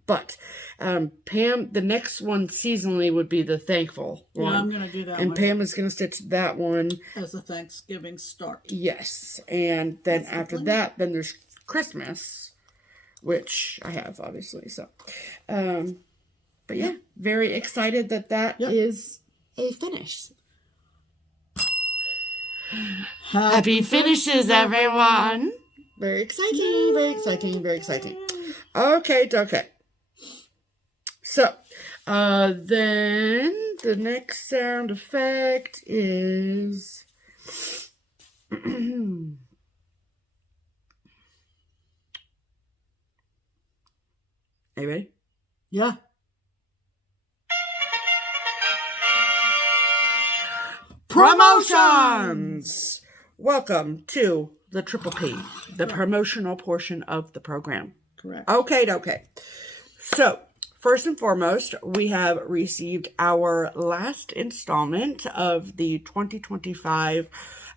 But Pam, the next one seasonally would be the Thankful one. Yeah, I'm going to do that and one. Pam is going to stitch that one. As a Thanksgiving start. Yes. And then after that, then there's Christmas, which I have, obviously. So, but yeah, very excited that is a finish. Happy finishes, everyone. Very exciting, very exciting, very exciting. Okay. So, then the next sound effect is... Are you ready? Yeah. Promotions! welcome to the Triple P, the promotional portion of the program. Correct. Okay. So, first and foremost, we have received our last installment of the 2025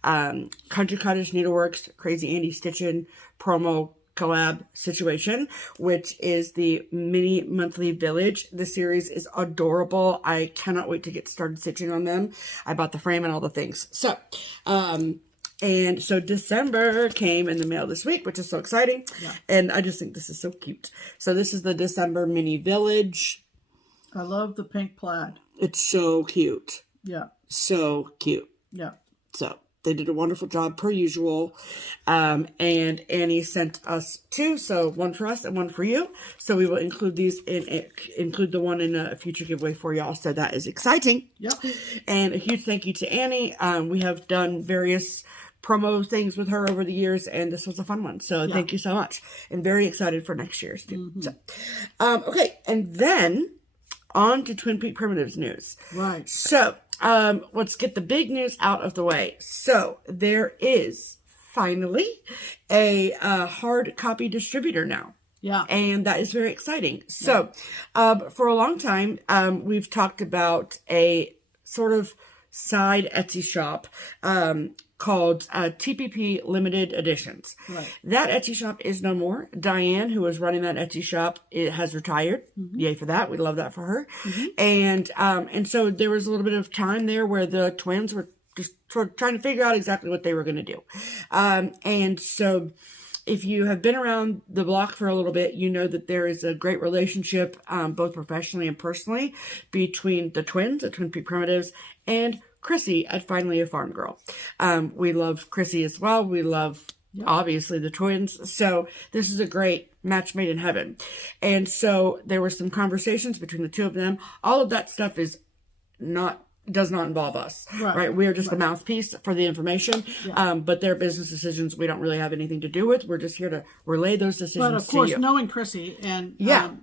Country Cottage Needleworks Crazy Andy Stitchin promo collab situation, which is the mini monthly village. The series is adorable. I cannot wait to get started stitching on them. I bought the frame and all the things. So, and so December came in the mail this week, which is so exciting. Yeah. And I just think this is so cute. So this is the December mini village. I love the pink plaid. It's so cute. Yeah. So cute. Yeah. So they did a wonderful job per usual. And Annie sent us two, so one for us and one for you. So we will include these include the one in a future giveaway for y'all. So that is exciting. Yep. And a huge thank you to Annie. We have done various promo things with her over the years, and this was a fun one. So thank you so much. And very excited for next year's too. Mm-hmm. So, okay. And then on to Twin Peak Primitives news. Right. So, let's get the big news out of the way. So there is finally a hard copy distributor now. Yeah. And that is very exciting. So, for a long time, we've talked about a sort of side Etsy shop, called TPP Limited Editions. Right. That Etsy shop is no more. Diane, who was running that Etsy shop, has retired. Mm-hmm. Yay for that. We love that for her. Mm-hmm. And so there was a little bit of time there where the twins were just sort of trying to figure out exactly what they were going to do. And so if you have been around the block for a little bit, you know that there is a great relationship, both professionally and personally, between the twins at Twin Peak Primitives and Chrissy at Finally a Farm Girl. We love Chrissy as well. We love, obviously, the twins. So this is a great match made in heaven. And so there were some conversations between the two of them. All of that stuff does not involve us, right? We are just the mouthpiece for the information, but their business decisions we don't really have anything to do with. We're just here to relay those decisions to you. But of course, knowing Chrissy and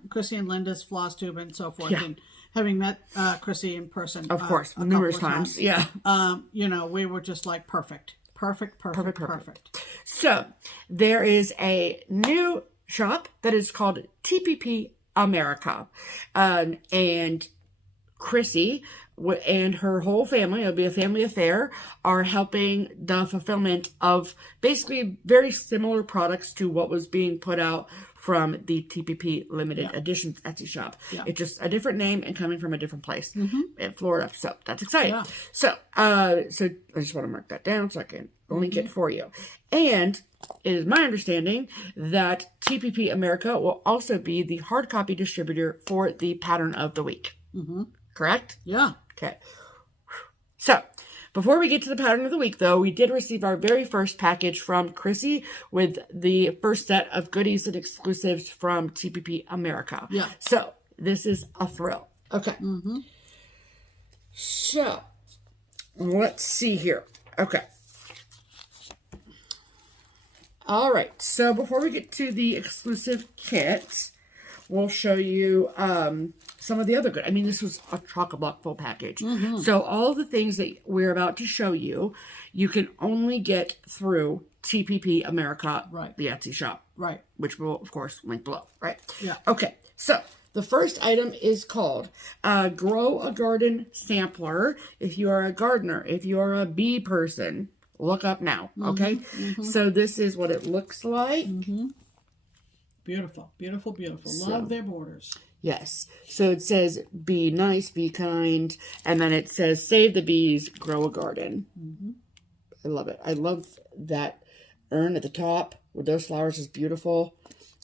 Chrissy and Linda's FlossTube and so forth, and having met Chrissy in person, of course, numerous times, you know, we were just like perfect. So there is a new shop that is called TPP America, and Chrissy and her whole family, it'll be a family affair, are helping the fulfillment of basically very similar products to what was being put out from the TPP Limited Editions Etsy shop. Yeah. It's just a different name and coming from a different place in Florida. So that's exciting. Yeah. So I just want to mark that down so I can link it for you. And it is my understanding that TPP America will also be the hard copy distributor for the pattern of the week. Mm-hmm. Correct? Yeah. Okay. So, before we get to the pattern of the week, though, we did receive our very first package from Chrissy with the first set of goodies and exclusives from TPP America. Yeah. So, this is a thrill. Okay. Mm-hmm. So, let's see here. Okay. All right. So, before we get to the exclusive kit, we'll show you some of the other good. I mean, this was a chock-a-block full package. Mm-hmm. So all of the things that we're about to show you, you can only get through TPP America, the Etsy shop. Right. Which we'll, of course, link below. Right? Yeah. Okay. So the first item is called Grow a Garden Sampler. If you are a gardener, if you are a bee person, look up now. Okay? Mm-hmm. So this is what it looks like. Mm-hmm. Beautiful. Love their borders. Yes. So it says, be nice, be kind. And then it says, save the bees, grow a garden. Mm-hmm. I love it. I love that urn at the top with those flowers is beautiful.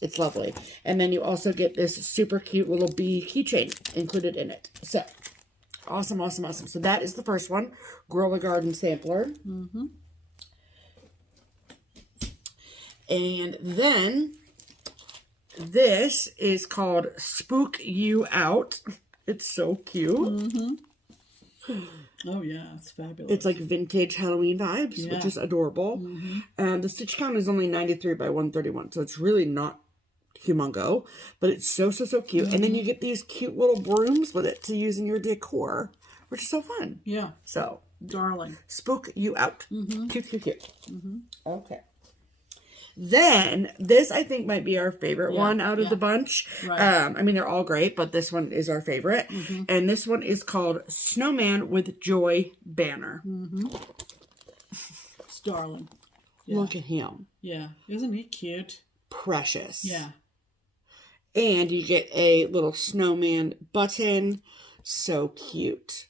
It's lovely. And then you also get this super cute little bee keychain included in it. So, awesome. So that is the first one. Grow a Garden Sampler. Mm-hmm. And then this is called Spook You Out. It's so cute. Mm-hmm. Oh, yeah. It's fabulous. It's like vintage Halloween vibes, which is adorable. Mm-hmm. The stitch count is only 93 by 131, so it's really not humongo, but it's so cute. Mm-hmm. And then you get these cute little brooms with it to use in your decor, which is so fun. Yeah. So Darling. Spook you out. Cute, cute, cute. Okay. Then, this I think might be our favorite one out of the bunch. Right. I mean, they're all great, but this one is our favorite. And this one is called Snowman with Joy Banner. It's darling. Yeah. Look at him. Yeah. Isn't he cute? Precious. Yeah. And you get a little snowman button. So cute.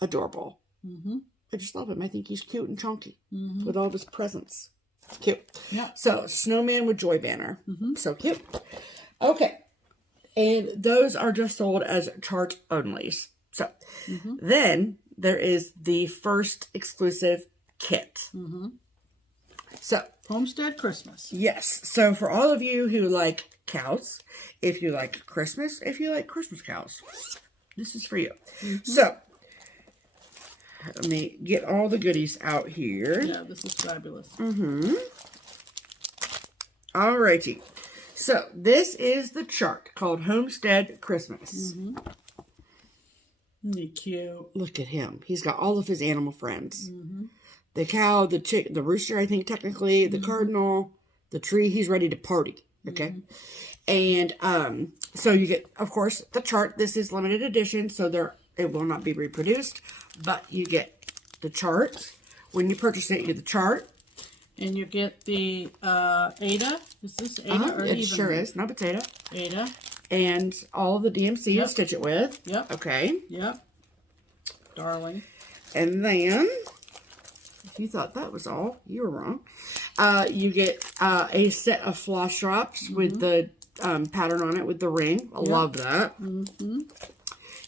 Adorable. I just love him. I think he's cute and chunky with all of his presents. It's cute. Yeah. So, Snowman with Joy Banner. So cute. Okay. And those are just sold as chart onlys. So, then there is the first exclusive kit. So, Homestead Christmas. yes. So, for all of you who like cows, if you like Christmas, if you like Christmas cows, this is for you. So, let me get all the goodies out here. Yeah, this is fabulous. Alrighty. So, this is the chart called Homestead Christmas. Isn't he cute? Look at him. He's got all of his animal friends. The cow, the chick, the rooster, I think technically, the cardinal, the tree. He's ready to party. Okay. And so you get, of course, the chart. This is limited edition, so it will not be reproduced. But you get the chart. When you purchase it, you get the chart. And you get the Ada. Is this Ada or It even? sure is. No potato. Ada. And all the DMC to stitch it with. Yep. Okay. Yep. Darling. And then, if you thought that was all, you were wrong. You get a set of floss drops with the pattern on it with the ring. I love that.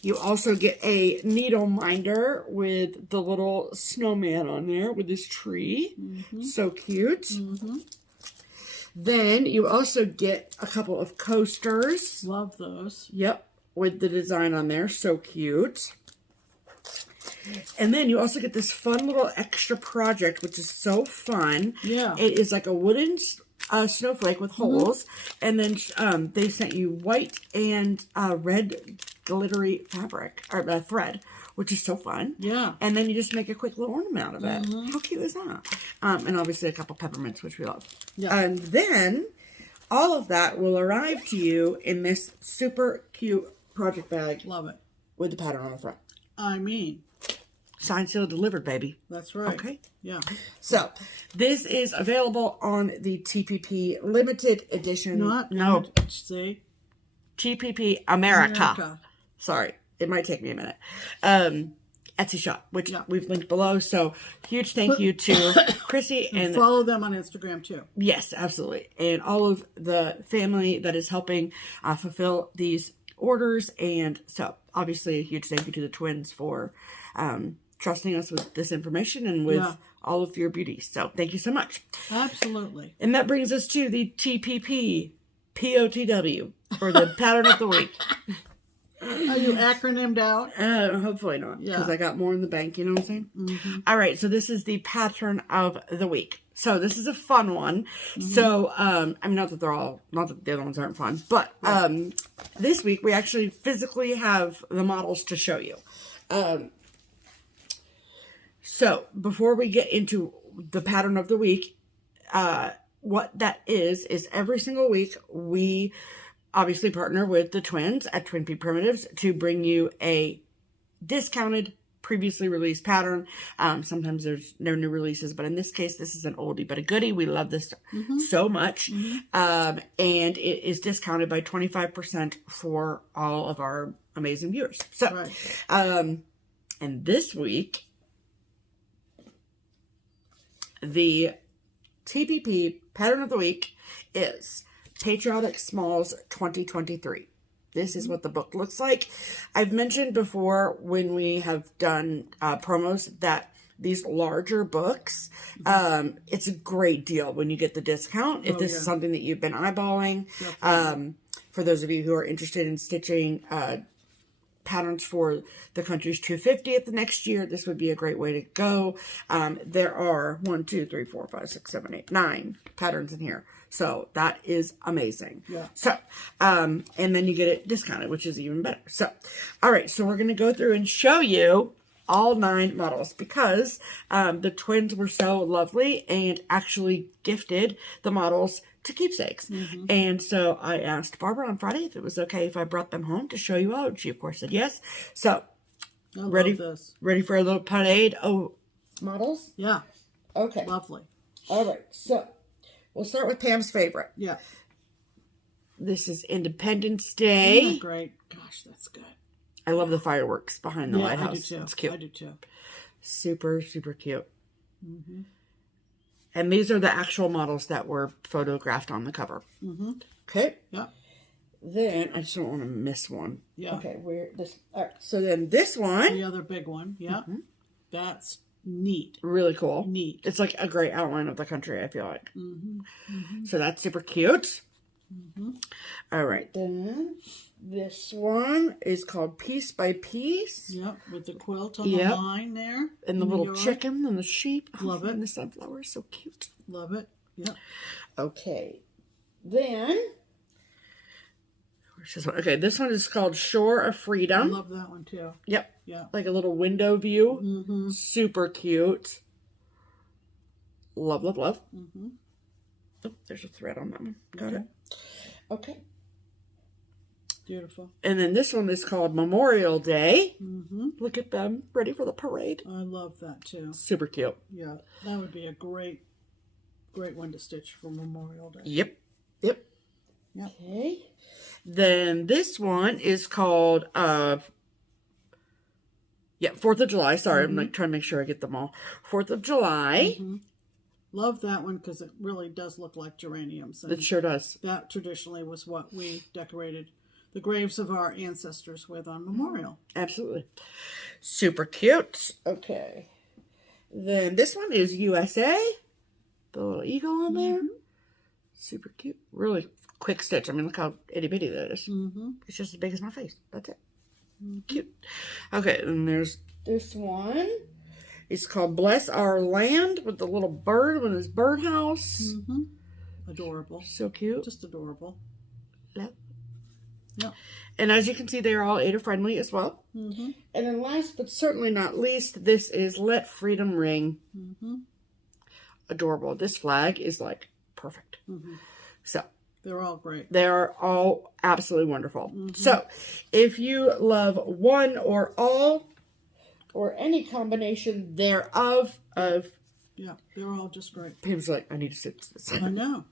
You also get a needle minder with the little snowman on there with this tree. So cute. Then you also get a couple of coasters. Love those. Yep. With the design on there. So cute. And then you also get this fun little extra project, which is so fun. Yeah. It is like a wooden snowflake with holes. And then they sent you white and red glittery fabric, or thread, which is so fun. Yeah. And then you just make a quick little ornament out of it. How cute is that? And obviously a couple peppermints, which we love. Yeah. And then all of that will arrive to you in this super cute project bag. Love it. With the pattern on the front. I mean. Signed, sealed, delivered, baby. That's right. Okay. Yeah. So, this is available on the TPP limited edition. No. See? TPP America. Sorry. It might take me a minute. Etsy shop, which we've linked below. So, huge thank you to Chrissy. And follow them on Instagram, too. Yes, absolutely. And all of the family that is helping fulfill these orders. And so, obviously, a huge thank you to the twins for trusting us with this information and with all of your beauties. So, thank you so much. Absolutely. And that brings us to the TPP POTW, or the Pattern of the Week. Are you acronymed out? Hopefully not, because I got more in the bank, you know what I'm saying? All right, so this is the Pattern of the Week. So this is a fun one. So, I mean, not that the other ones aren't fun, but this week we actually physically have the models to show you. So, before we get into the Pattern of the Week, what that is every single week we obviously partner with the twins at Twin Peak Primitives to bring you a discounted, previously released pattern. Sometimes there's no new releases, but in this case, this is an oldie but a goodie. We love this so much. And it is discounted by 25% for all of our amazing viewers. So, and this week, the TPP Pattern of the Week is Patriotic Smalls 2023. This is what the book looks like. I've mentioned before when we have done promos that these larger books, it's a great deal when you get the discount. If this is something that you've been eyeballing, for those of you who are interested in stitching patterns for the country's 250th the next year, this would be a great way to go. There are 1, 2, 3, 4, 5, 6, 7, 8, 9 patterns in here. So that is amazing. So, and then you get it discounted, which is even better. So, all right. So we're going to go through and show you all 9 models because the twins were so lovely and actually gifted the models to keepsakes. And so I asked Barbara on Friday if it was okay if I brought them home to show you all. And she, of course, said yes. So, ready for a little parade of models? Yeah. Okay. Lovely. All right. So, we'll start with Pam's favorite. Yeah. This is Independence Day. Oh, great. Gosh, that's good. I love the fireworks behind the lighthouse. I do too. It's cute. I do too. Super, super cute. And these are the actual models that were photographed on the cover. Okay. Yeah. Then I just don't want to miss one. Yeah. Okay. Where this? All right. So then this one. The other big one. Yeah. That's neat. Really cool. Neat. It's like a great outline of the country, I feel like. So that's super cute. All right. Then this one is called Piece by Piece. Yep. With the quilt on the line there. And the little chicken and the sheep. Love it. And the sunflower. So cute. Love it. Yep. Okay. Then. Where's this one? Okay. This one is called Shore of Freedom. I love that one too. Yep. Yeah. Like a little window view. Super cute. Love, love, love. Oh, there's a thread on that one. Got it. Okay. Beautiful. And then this one is called Memorial Day. Look at them. Ready for the parade. I love that too. Super cute. Yeah. That would be a great one to stitch for Memorial Day. Yep. Yep. Yep. Okay. Then this one is called 4th of July. Sorry, I'm like trying to make sure I get them all. 4th of July. Love that one because it really does look like geraniums. It sure does. That traditionally was what we decorated the graves of our ancestors with on Memorial. Absolutely. Super cute. Okay. Then this one is USA. The little eagle on there. Super cute. Really quick stitch. I mean, look how itty bitty that is. It's just as big as my face. That's it. Cute. Okay, and there's this one. It's called Bless Our Land with the little bird with his birdhouse. Adorable. So cute. Just adorable. Yep. Yep. And as you can see, they are all Ada friendly as well. And then last but certainly not least, this is Let Freedom Ring. Adorable. This flag is like perfect. So they're all great. They are all absolutely wonderful. So if you love one or all or any combination thereof of... Yeah, they're all just great. Pam's like, I need to stitch this. I know.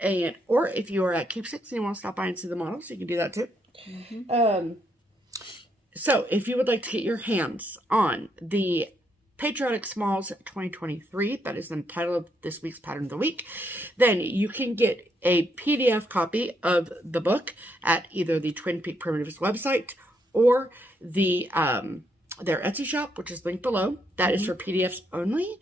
And or if you are at Keepsticks and you want to stop by and see the models, you can do that too. So if you would like to get your hands on the Patriotic Smalls 2023, that is the title of this week's Pattern of the Week, then you can get a PDF copy of the book at either the Twin Peak Primitives website or the their Etsy shop, which is linked below. That is for PDFs only.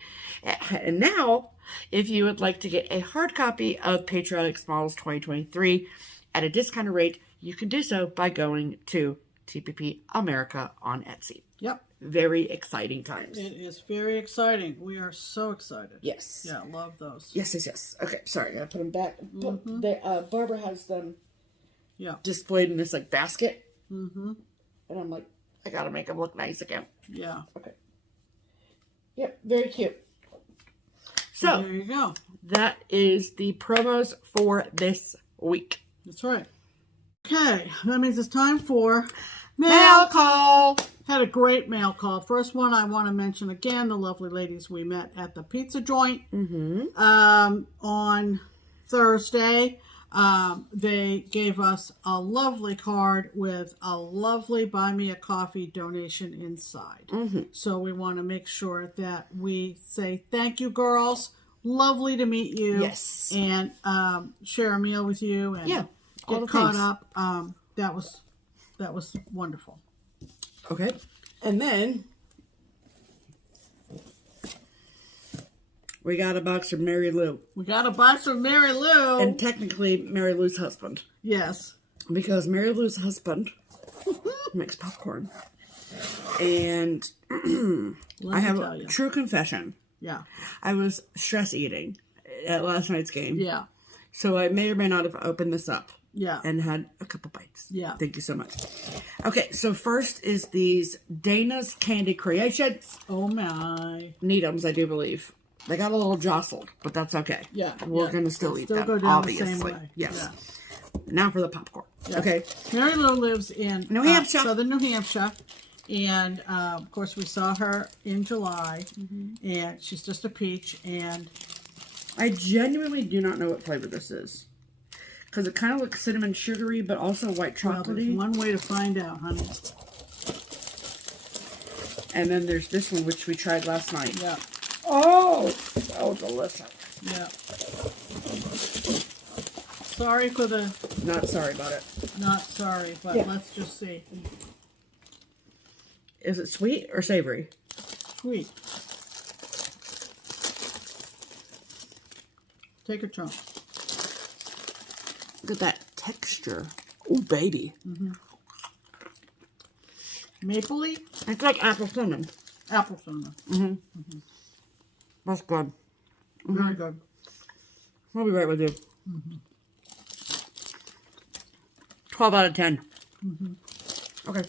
And now, if you would like to get a hard copy of Patriotic Smalls 2023 at a discounted rate, you can do so by going to TPP America on Etsy. Yep. Very exciting times. It is very exciting. We are so excited. Yes. Yeah, love those. Yes. Okay, sorry, I gotta put them back. Barbara has them displayed in this like basket. And I'm like, I gotta make them look nice again. Yeah. Okay. Yep, very cute. So there you go. That is the promos for this week. That's right. Okay, that means it's time for mail call. Had a great mail call. First one I want to mention again, the lovely ladies we met at the pizza joint on Thursday. They gave us a lovely card with a lovely Buy Me a Coffee donation inside. So we want to make sure that we say thank you, girls. Lovely to meet you. Yes. And share a meal with you and get caught up. That was wonderful. Okay. And then we got a box from Mary Lou. We got a box from Mary Lou. And technically Mary Lou's husband. Yes. Because Mary Lou's husband makes popcorn. And I have a true confession. Yeah. I was stress eating at last night's game. Yeah. So I may or may not have opened this up. Yeah. And had a couple bites. Yeah. Thank you so much. Okay, so first is these Dana's Candy Creations. Oh my. Needles, I do believe. They got a little jostled, but that's okay. Yeah. We're going to still eat them, go down obviously. the same way. Yes. Yeah. Now for the popcorn. Yeah. Okay. Mary Lou lives in New Hampshire. Southern New Hampshire. And, of course, we saw her in July. And she's just a peach. And I genuinely do not know what flavor this is. Because it kind of looks cinnamon sugary, but also white chocolatey. well, there's one way to find out, honey. And then there's this one, which we tried last night. Yeah. Oh, so delicious. Yeah. Sorry for the... Not sorry about it. Not sorry, but let's just see. Is it sweet or savory? Sweet. Take a chunk. Look at that texture. Oh, baby. Mapley? It's like apple cinnamon. Apple cinnamon. That's good. Very good. I'll be right with you. 12 out of 10. Okay.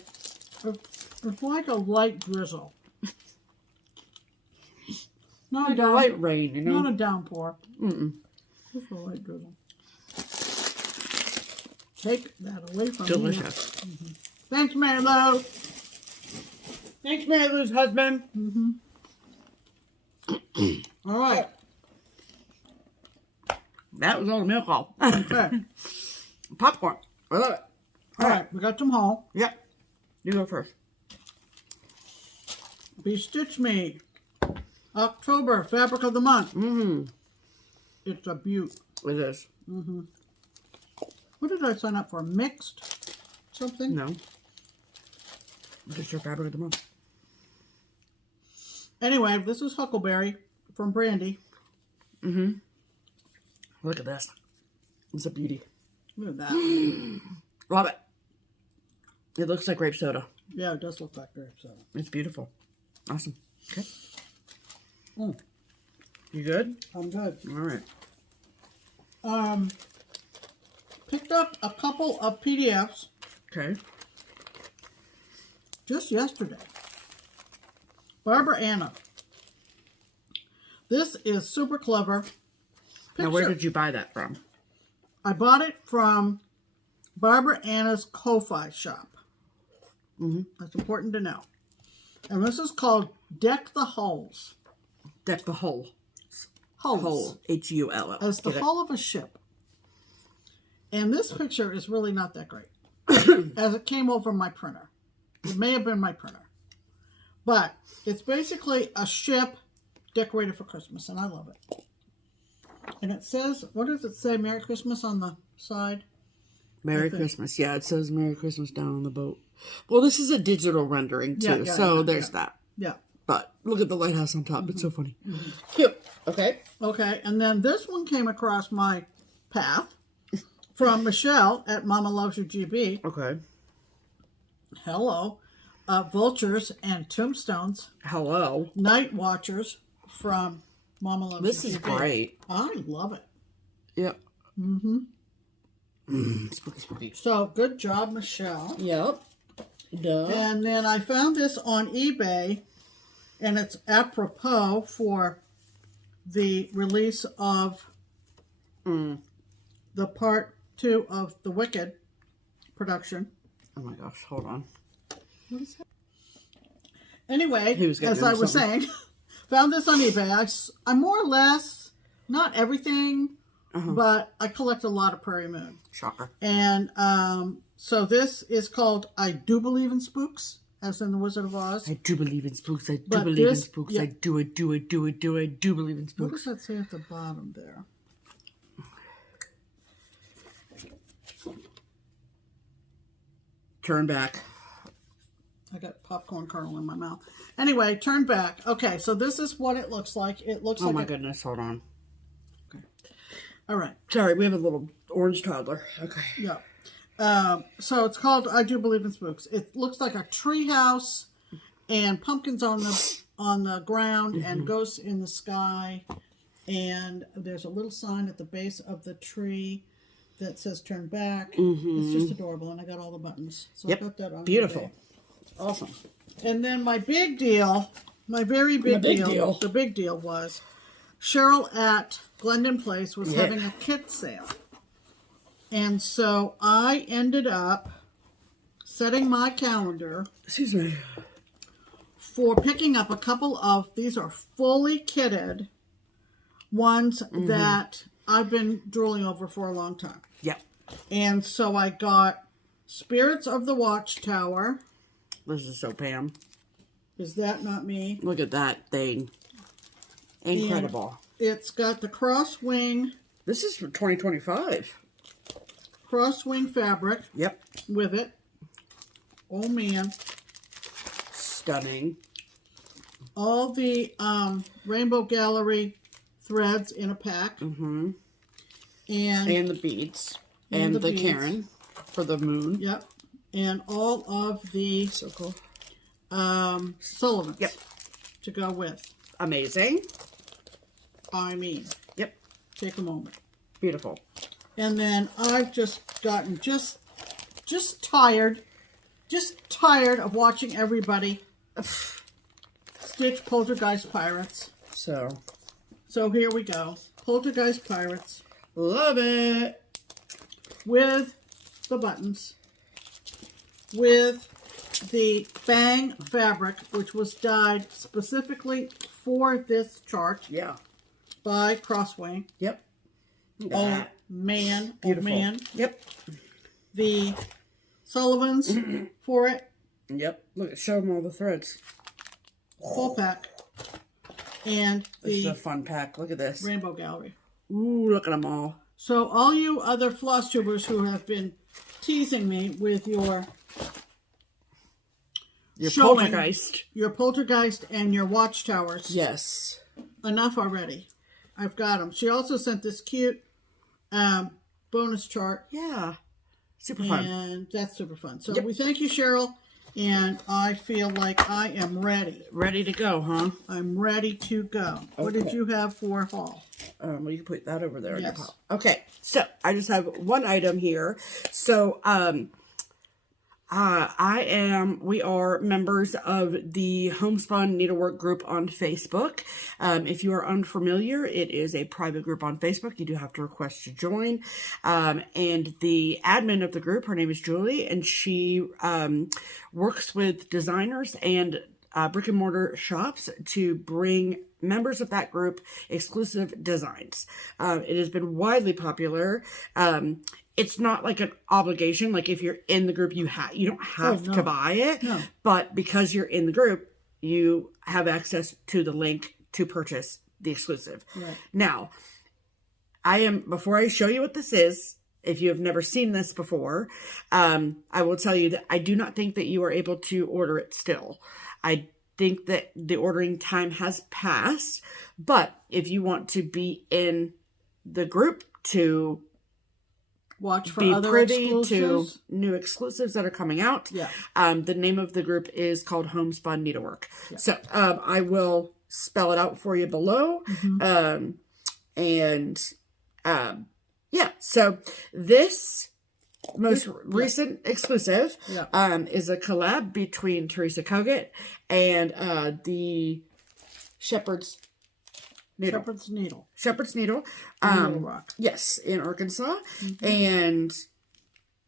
It's like a light drizzle. Not Like a light rain, you know? Not a downpour. Just a light drizzle. Take that away from me. Delicious. Thanks, Mary Lou. Thanks, Mary Lou's husband. All right. That was all the milk all. Okay. Popcorn. I love it. All right. We got some home. Yep. You go first. Be Stitch Me. October, fabric of the month. It's a beaut. It is. What did I sign up for? Mixed something? No. Just your fabric of the month. Anyway, this is Huckleberry from Brandy. Look at this. It's a beauty. Look at that. Love it. It looks like grape soda. Yeah, it does look like grape soda. It's beautiful. Awesome. Okay. Mm. You good? I'm good. All right. Picked up a couple of PDFs Okay. just yesterday. Barbara Anna. This is super clever. Now, where did you buy that from? I bought it from Barbara Anna's Ko-Fi shop. That's important to know. And this is called Deck the Hulls. Deck the Hull. Hulls. Hull. H-U-L-L. As the hull of a ship. And this picture is really not that great. As it came over my printer. It may have been my printer. But it's basically a ship decorated for Christmas, and I love it. And it says, what does it say? Merry Christmas on the side? Merry Christmas. Yeah, it says Merry Christmas down on the boat. Well, this is a digital rendering, too. So there's that. Yeah. But look at the lighthouse on top. It's so funny. Cute. Okay. Okay, and then this one came across my path from Michelle at Mama Loves You GB. Okay. Hello. Vultures and Tombstones. Hello. Night Watchers from Mama Loves You GB. This is great. I love it. Yep. Spooky, spooky. So, good job, Michelle. Yep. Duh. And then I found this on eBay, and it's apropos for the release of the part 2 of the Wicked production. Oh my gosh, hold on. What is that? Anyway, He was as I was saying, found this on eBay. I more or less, not everything, but I collect a lot of Prairie Moon. Shocker. And so this is called I Do Believe in Spooks, as in The Wizard of Oz. I do believe in spooks. I do But believe in this- spooks. yeah. I do believe in What spooks. does that say at the bottom there? Turn back. I got popcorn kernel in my mouth. Anyway, turn back. Okay, so this is what it looks like. It looks Oh like my goodness, hold on. All right. Sorry, we have a little orange toddler. Okay. Yeah. So it's called I Do Believe in Spooks. It looks like a tree house and pumpkins on the ground and ghosts in the sky. And there's a little sign at the base of the tree. that says turn back. It's just adorable, and I got all the buttons. So I got that on. Beautiful. Today. Awesome. And then my big deal, my very big deal, the big deal was Cheryl at Glendon Place was having a kit sale. And so I ended up setting my calendar Excuse me. for picking up a couple of, these are fully kitted ones that I've been drooling over for a long time. Yep. And so I got Spirits of the Watchtower. This is so Pam. Is that not me? Look at that thing. Incredible. And it's got the crosswing. This is for 2025. Crosswing fabric. Yep. With it. Oh man. Stunning. All the Rainbow Gallery threads in a pack. And And the beads. And the beads. Karen for the moon. Yep. And all of the So cool. Sullivans. Yep. To go with. Amazing. I mean. Yep. Take a moment. Beautiful. And then I've just gotten just tired of watching everybody stitch Poltergeist Pirates. So here we go. Poltergeist Pirates. Love it. With the buttons. With the Bang fabric, which was dyed specifically for this chart. Yeah. By Crosswing. Yep. Oh man. Beautiful. Oh man. Yep. The Sullivans for it. Yep. Look, show them all the threads. Full pack. And This is the a fun pack. Look at this. Rainbow Gallery. Ooh, look at them all. So all you other floss tubers who have been teasing me with your poltergeist. Your poltergeist and your watchtowers. Yes. Enough already. I've got them. She also sent this cute bonus chart. Yeah. Super fun. And that's super fun. So Yep. we thank you, Cheryl. And I feel like I am ready. Ready to go, huh? I'm ready to go. Okay. What did you have for haul? Well, you can put that over there in your Yes. pile. Okay, so I just have one item here. So, we are members of the Homespun Needlework group on Facebook. If you are unfamiliar, it is a private group on Facebook. You do have to request to join. And the admin of the group, her name is Julie, and she works with designers and brick and mortar shops to bring members of that group exclusive designs. It has been widely popular. It's not like an obligation. Like if you're in the group, you don't have to buy it. No. But because you're in the group, you have access to the link to purchase the exclusive. Right. Now, before I show you what this is, if you have never seen this before, I will tell you that I do not think that you are able to order it still. I think that the ordering time has passed, but if you want to be in the group to watch for be other privy exclusives to new exclusives that are coming out, the name of the group is called Homespun Needlework. Yeah. So I will spell it out for you below. So this most recent exclusive is a collab between Teresa Kogut and the Shepherd's Needle. Shepherd's Needle. Rock. Yes, in Arkansas. And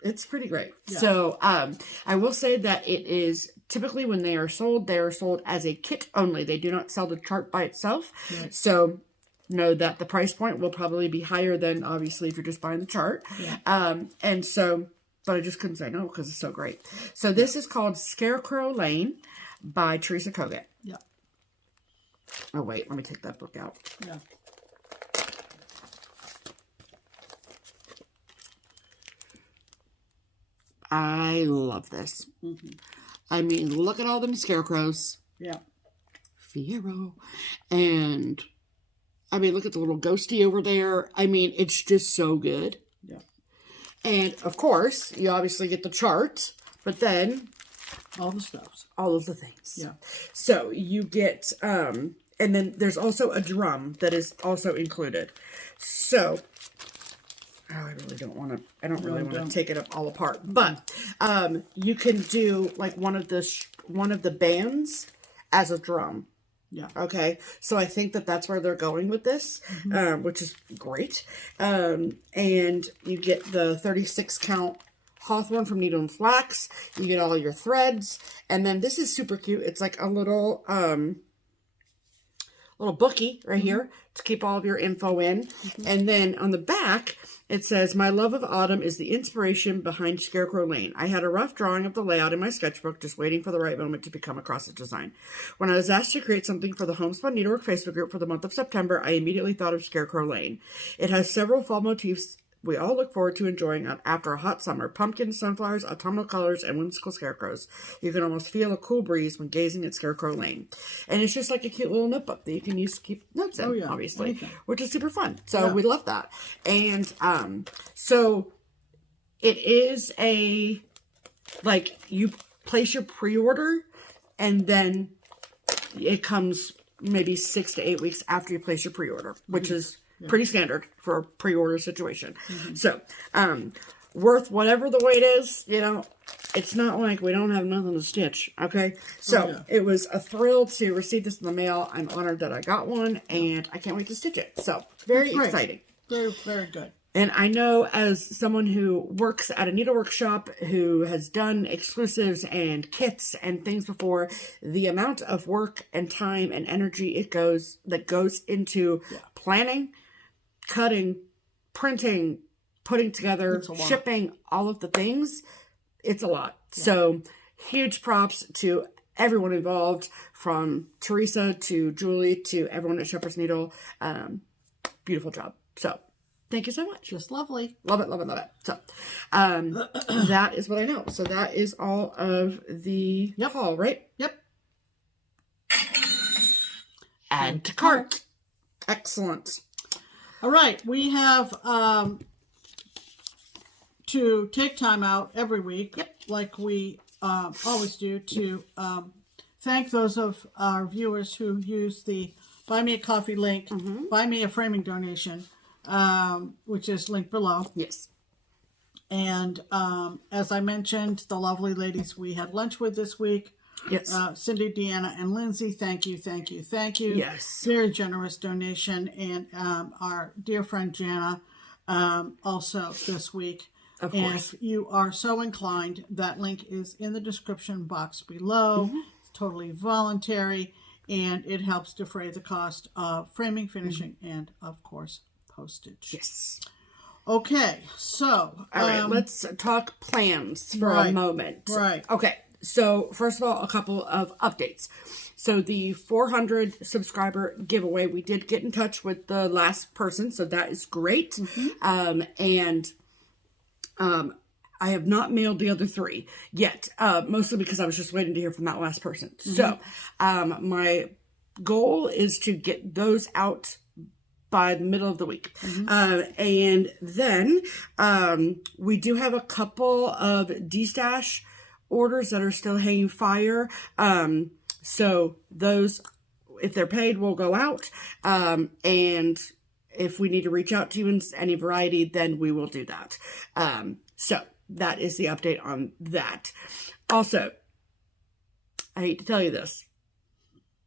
it's pretty great. Yeah. So I will say that it is typically when they are sold as a kit only. They do not sell the chart by itself. Right. So know that the price point will probably be higher than obviously if you're just buying the chart. Yeah. But I just couldn't say no because it's so great. So this is called Scarecrow Lane by Teresa Kogut. Yeah. Oh, wait. Let me take that book out. Yeah. I love this. I mean, look at all them scarecrows. Yeah. Fiero. And, I mean, look at the little ghosty over there. I mean, it's just so good. Yeah. And, of course, you obviously get the chart, but then all the stuff. All of the things. Yeah. So, you get, and then there's also a drum that is also included. So, Oh, I really don't want to, I don't really want to take it all apart. But you can do like one of the bands as a drum. Yeah. Okay. So I think that that's where they're going with this, which is great. And you get the 36 count Hawthorne from Needle and Flax. You get all your threads. And then this is super cute. It's like a little bookie right here to keep all of your info in. And then on the back, it says, my love of autumn is the inspiration behind Scarecrow Lane. I had a rough drawing of the layout in my sketchbook, just waiting for the right moment to become a cross-stitch design. When I was asked to create something for the Homespun Needlework Facebook group for the month of September, I immediately thought of Scarecrow Lane. It has several fall motifs we all look forward to enjoying after a hot summer. Pumpkins, sunflowers, autumnal colors, and whimsical scarecrows. You can almost feel a cool breeze when gazing at Scarecrow Lane. And it's just like a cute little notebook that you can use to keep notes in, obviously. Which is super fun. So we love that. And so it is a, like, you place your pre-order and then it comes maybe 6 to 8 weeks after you place your pre-order, which is pretty standard for a pre-order situation. So, worth whatever the weight is, you know, it's not like we don't have nothing to stitch, okay? So, it was a thrill to receive this in the mail. I'm honored that I got one, and I can't wait to stitch it. So, very exciting. Very, very good. And I know as someone who works at a needlework shop who has done exclusives and kits and things before, the amount of work and time and energy that goes into planning, cutting, printing, putting together, shipping, all of the things, it's a lot. So huge props to everyone involved, from Teresa to Julie to everyone at Shepherd's Needle. Beautiful job. So thank you so much. Just lovely. Love it, love it, love it. So that is what I know. So that is all of the haul, right? Yep. Add to cart. Excellent. All right, we have to take time out every week, like we always do, to thank those of our viewers who use the Buy Me a Coffee link, Buy Me a Framing donation, which is linked below. Yes. And as I mentioned, the lovely ladies we had lunch with this week, Cindy, Deanna, and Lindsay, thank you, thank you, thank you. Yes. Very generous donation. And our dear friend Jana, also this week. Of and course. If you are so inclined, that link is in the description box below. It's totally voluntary, and it helps defray the cost of framing, finishing, and, of course, postage. Yes. Okay, so. All right, let's talk plans for a moment. Right. Okay. So, first of all, a couple of updates. So, the 400 subscriber giveaway, we did get in touch with the last person, so that is great. I have not mailed the other 3 yet, mostly because I was just waiting to hear from that last person. So, my goal is to get those out by the middle of the week. And then we do have a couple of Destash orders that are still hanging fire. So those, if they're paid, will go out. And if we need to reach out to you in any variety, then we will do that. So that is the update on that. Also, I hate to tell you this,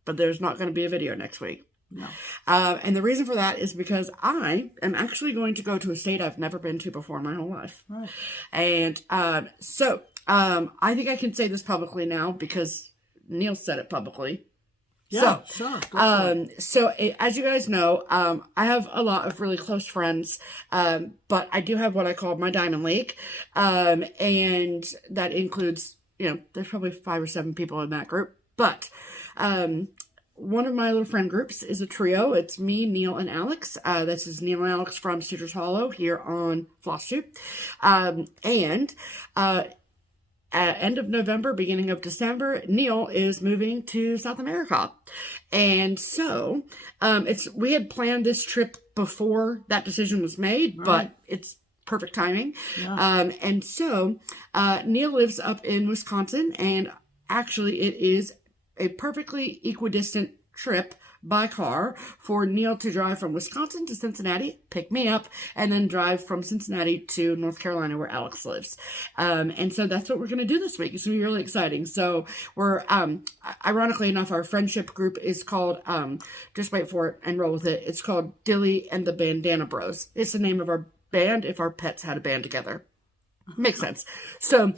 but there's not going to be a video next week. No. And the reason for that is because I am actually going to go to a state I've never been to before in my whole life. Right. And I think I can say this publicly now because Neil said it publicly. Yeah, sure. As you guys know, I have a lot of really close friends, but I do have what I call my Diamond League. And that includes, there's probably 5 or 7 people in that group. But one of my little friend groups is a trio. It's me, Neil, and Alex. This is Neil and Alex from Stitcher's Hollow here on FlossTube. At end of November, beginning of December, Neil is moving to South America. And so, we had planned this trip before that decision was made, but it's perfect timing. Yeah. And so, Neil lives up in Wisconsin, and actually it is a perfectly equidistant trip by car for Neil to drive from Wisconsin to Cincinnati, pick me up, and then drive from Cincinnati to North Carolina where Alex lives. And so that's what we're going to do this week. It's going to be really exciting. So we're, ironically enough, our friendship group is called, just wait for it and roll with it. It's called Dilly and the Bandana Bros. It's the name of our band if our pets had a band together. Makes sense. So,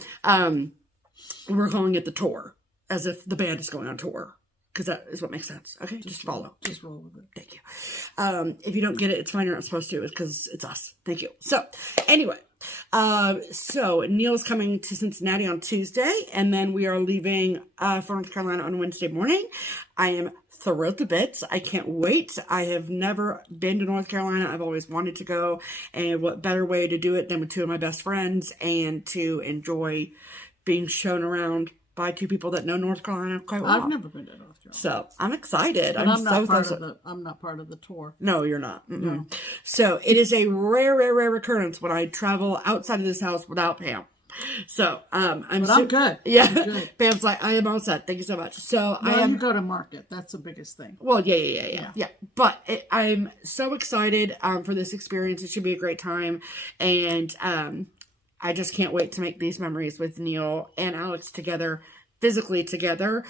we're calling it the tour, as if the band is going on tour, because that is what makes sense. Okay, just follow. Just roll with it. Thank you. If you don't get it, it's fine. You're not supposed to. It's because it's us. Thank you. So, anyway, so Neil's coming to Cincinnati on Tuesday, and then we are leaving for North Carolina on Wednesday morning. I am thrilled to bits. I can't wait. I have never been to North Carolina. I've always wanted to go, and what better way to do it than with two of my best friends and to enjoy being shown around by two people that know North Carolina quite well. I've never been to North Carolina. So I'm excited. I'm not part of the tour. No, you're not. No. So it is a rare occurrence when I travel outside of this house without Pam. So I'm good. Yeah. I'm good. Pam's like, I am all set. Thank you so much. So you go to market. That's the biggest thing. Well, yeah. But I'm so excited for this experience. It should be a great time, and I just can't wait to make these memories with Neil and Alex together, physically together,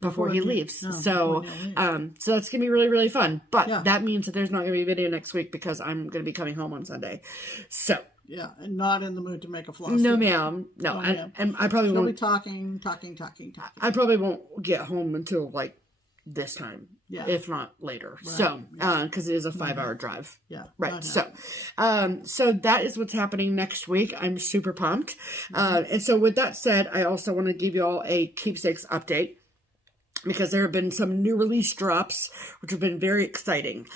before he leaves. So that's gonna be really fun. But that means that there's not gonna be a video next week because I'm gonna be coming home on Sunday. So yeah, and not in the mood to make a floss. No, ma'am. No, and I probably won't be talking. I probably won't get home until like this time, if not later. Right. So, because it is a 5-hour drive. Yeah. Right. So that is what's happening next week. I'm super pumped. And so with that said, I also want to give you all a keepsakes update because there have been some new release drops, which have been very exciting.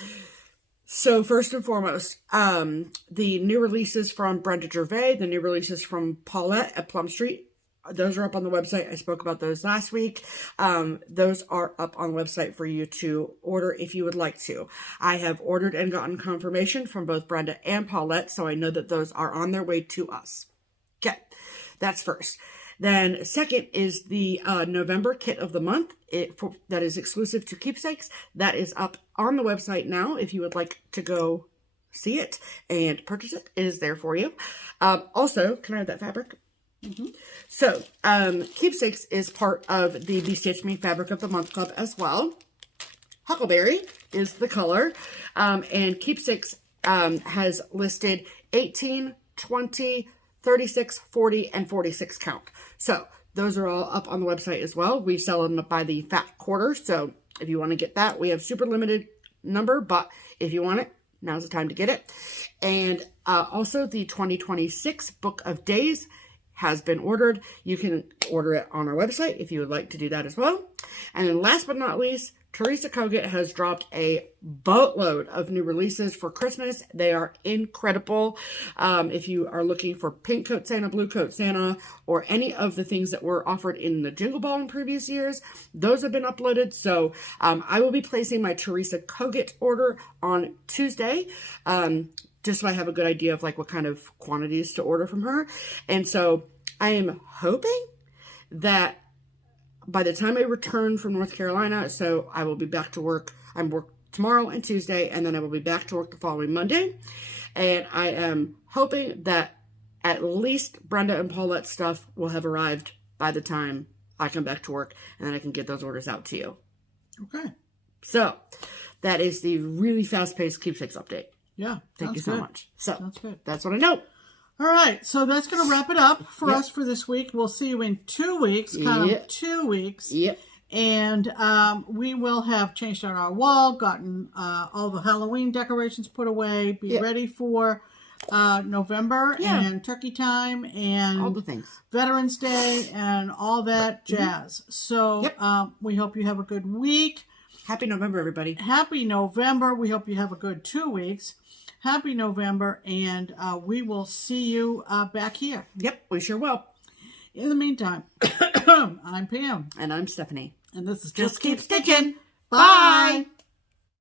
So first and foremost, the new releases from Brenda Gervais, the new releases from Paulette at Plum Street, those are up on the website. I spoke about those last week. Those are up on the website for you to order if you would like to. I have ordered and gotten confirmation from both Brenda and Paulette, so I know that those are on their way to us. Okay, that's first. Then second is the November kit of the month. That is exclusive to Keepsakes. That is up on the website now if you would like to go see it and purchase it. It is there for you. Also, can I have that fabric? Mm-hmm. So, Keepsakes is part of the Be Stitch Me Fabric of the Month Club as well. Huckleberry is the color. And Keepsakes has listed 18, 20, 36, 40, and 46 count. So, those are all up on the website as well. We sell them by the fat quarter. So, if you want to get that, we have super limited number. But if you want it, now's the time to get it. And also, the 2026 Book of Days has been ordered. You can order it on our website if you would like to do that as well. And then last but not least, Teresa Kogut has dropped a boatload of new releases for Christmas. They are incredible. If you are looking for Pink Coat Santa, Blue Coat Santa, or any of the things that were offered in the Jingle Ball in previous years, those have been uploaded. So I will be placing my Teresa Kogut order on Tuesday. Just so I have a good idea of like what kind of quantities to order from her. And so I am hoping that by the time I return from North Carolina, so I will be back to work. I'm work tomorrow and Tuesday, and then I will be back to work the following Monday. And I am hoping that at least Brenda and Paulette's stuff will have arrived by the time I come back to work, and then I can get those orders out to you. Okay. So that is the really fast-paced Keepsakes update. Yeah. Thank you so much. So that's good. That's what I know. All right. So that's going to wrap it up for us for this week. We'll see you in 2 weeks, kind of 2 weeks. Yep. And we will have changed out our wall, gotten all the Halloween decorations put away, be ready for November and turkey time and all the things, Veterans Day and all that jazz. So we hope you have a good week. Happy November, everybody. Happy November. We hope you have a good 2 weeks. Happy November, and we will see you back here. Yep, we sure will. In the meantime, I'm Pam. And I'm Stephanie. And this is Just Keep Stitching. Bye.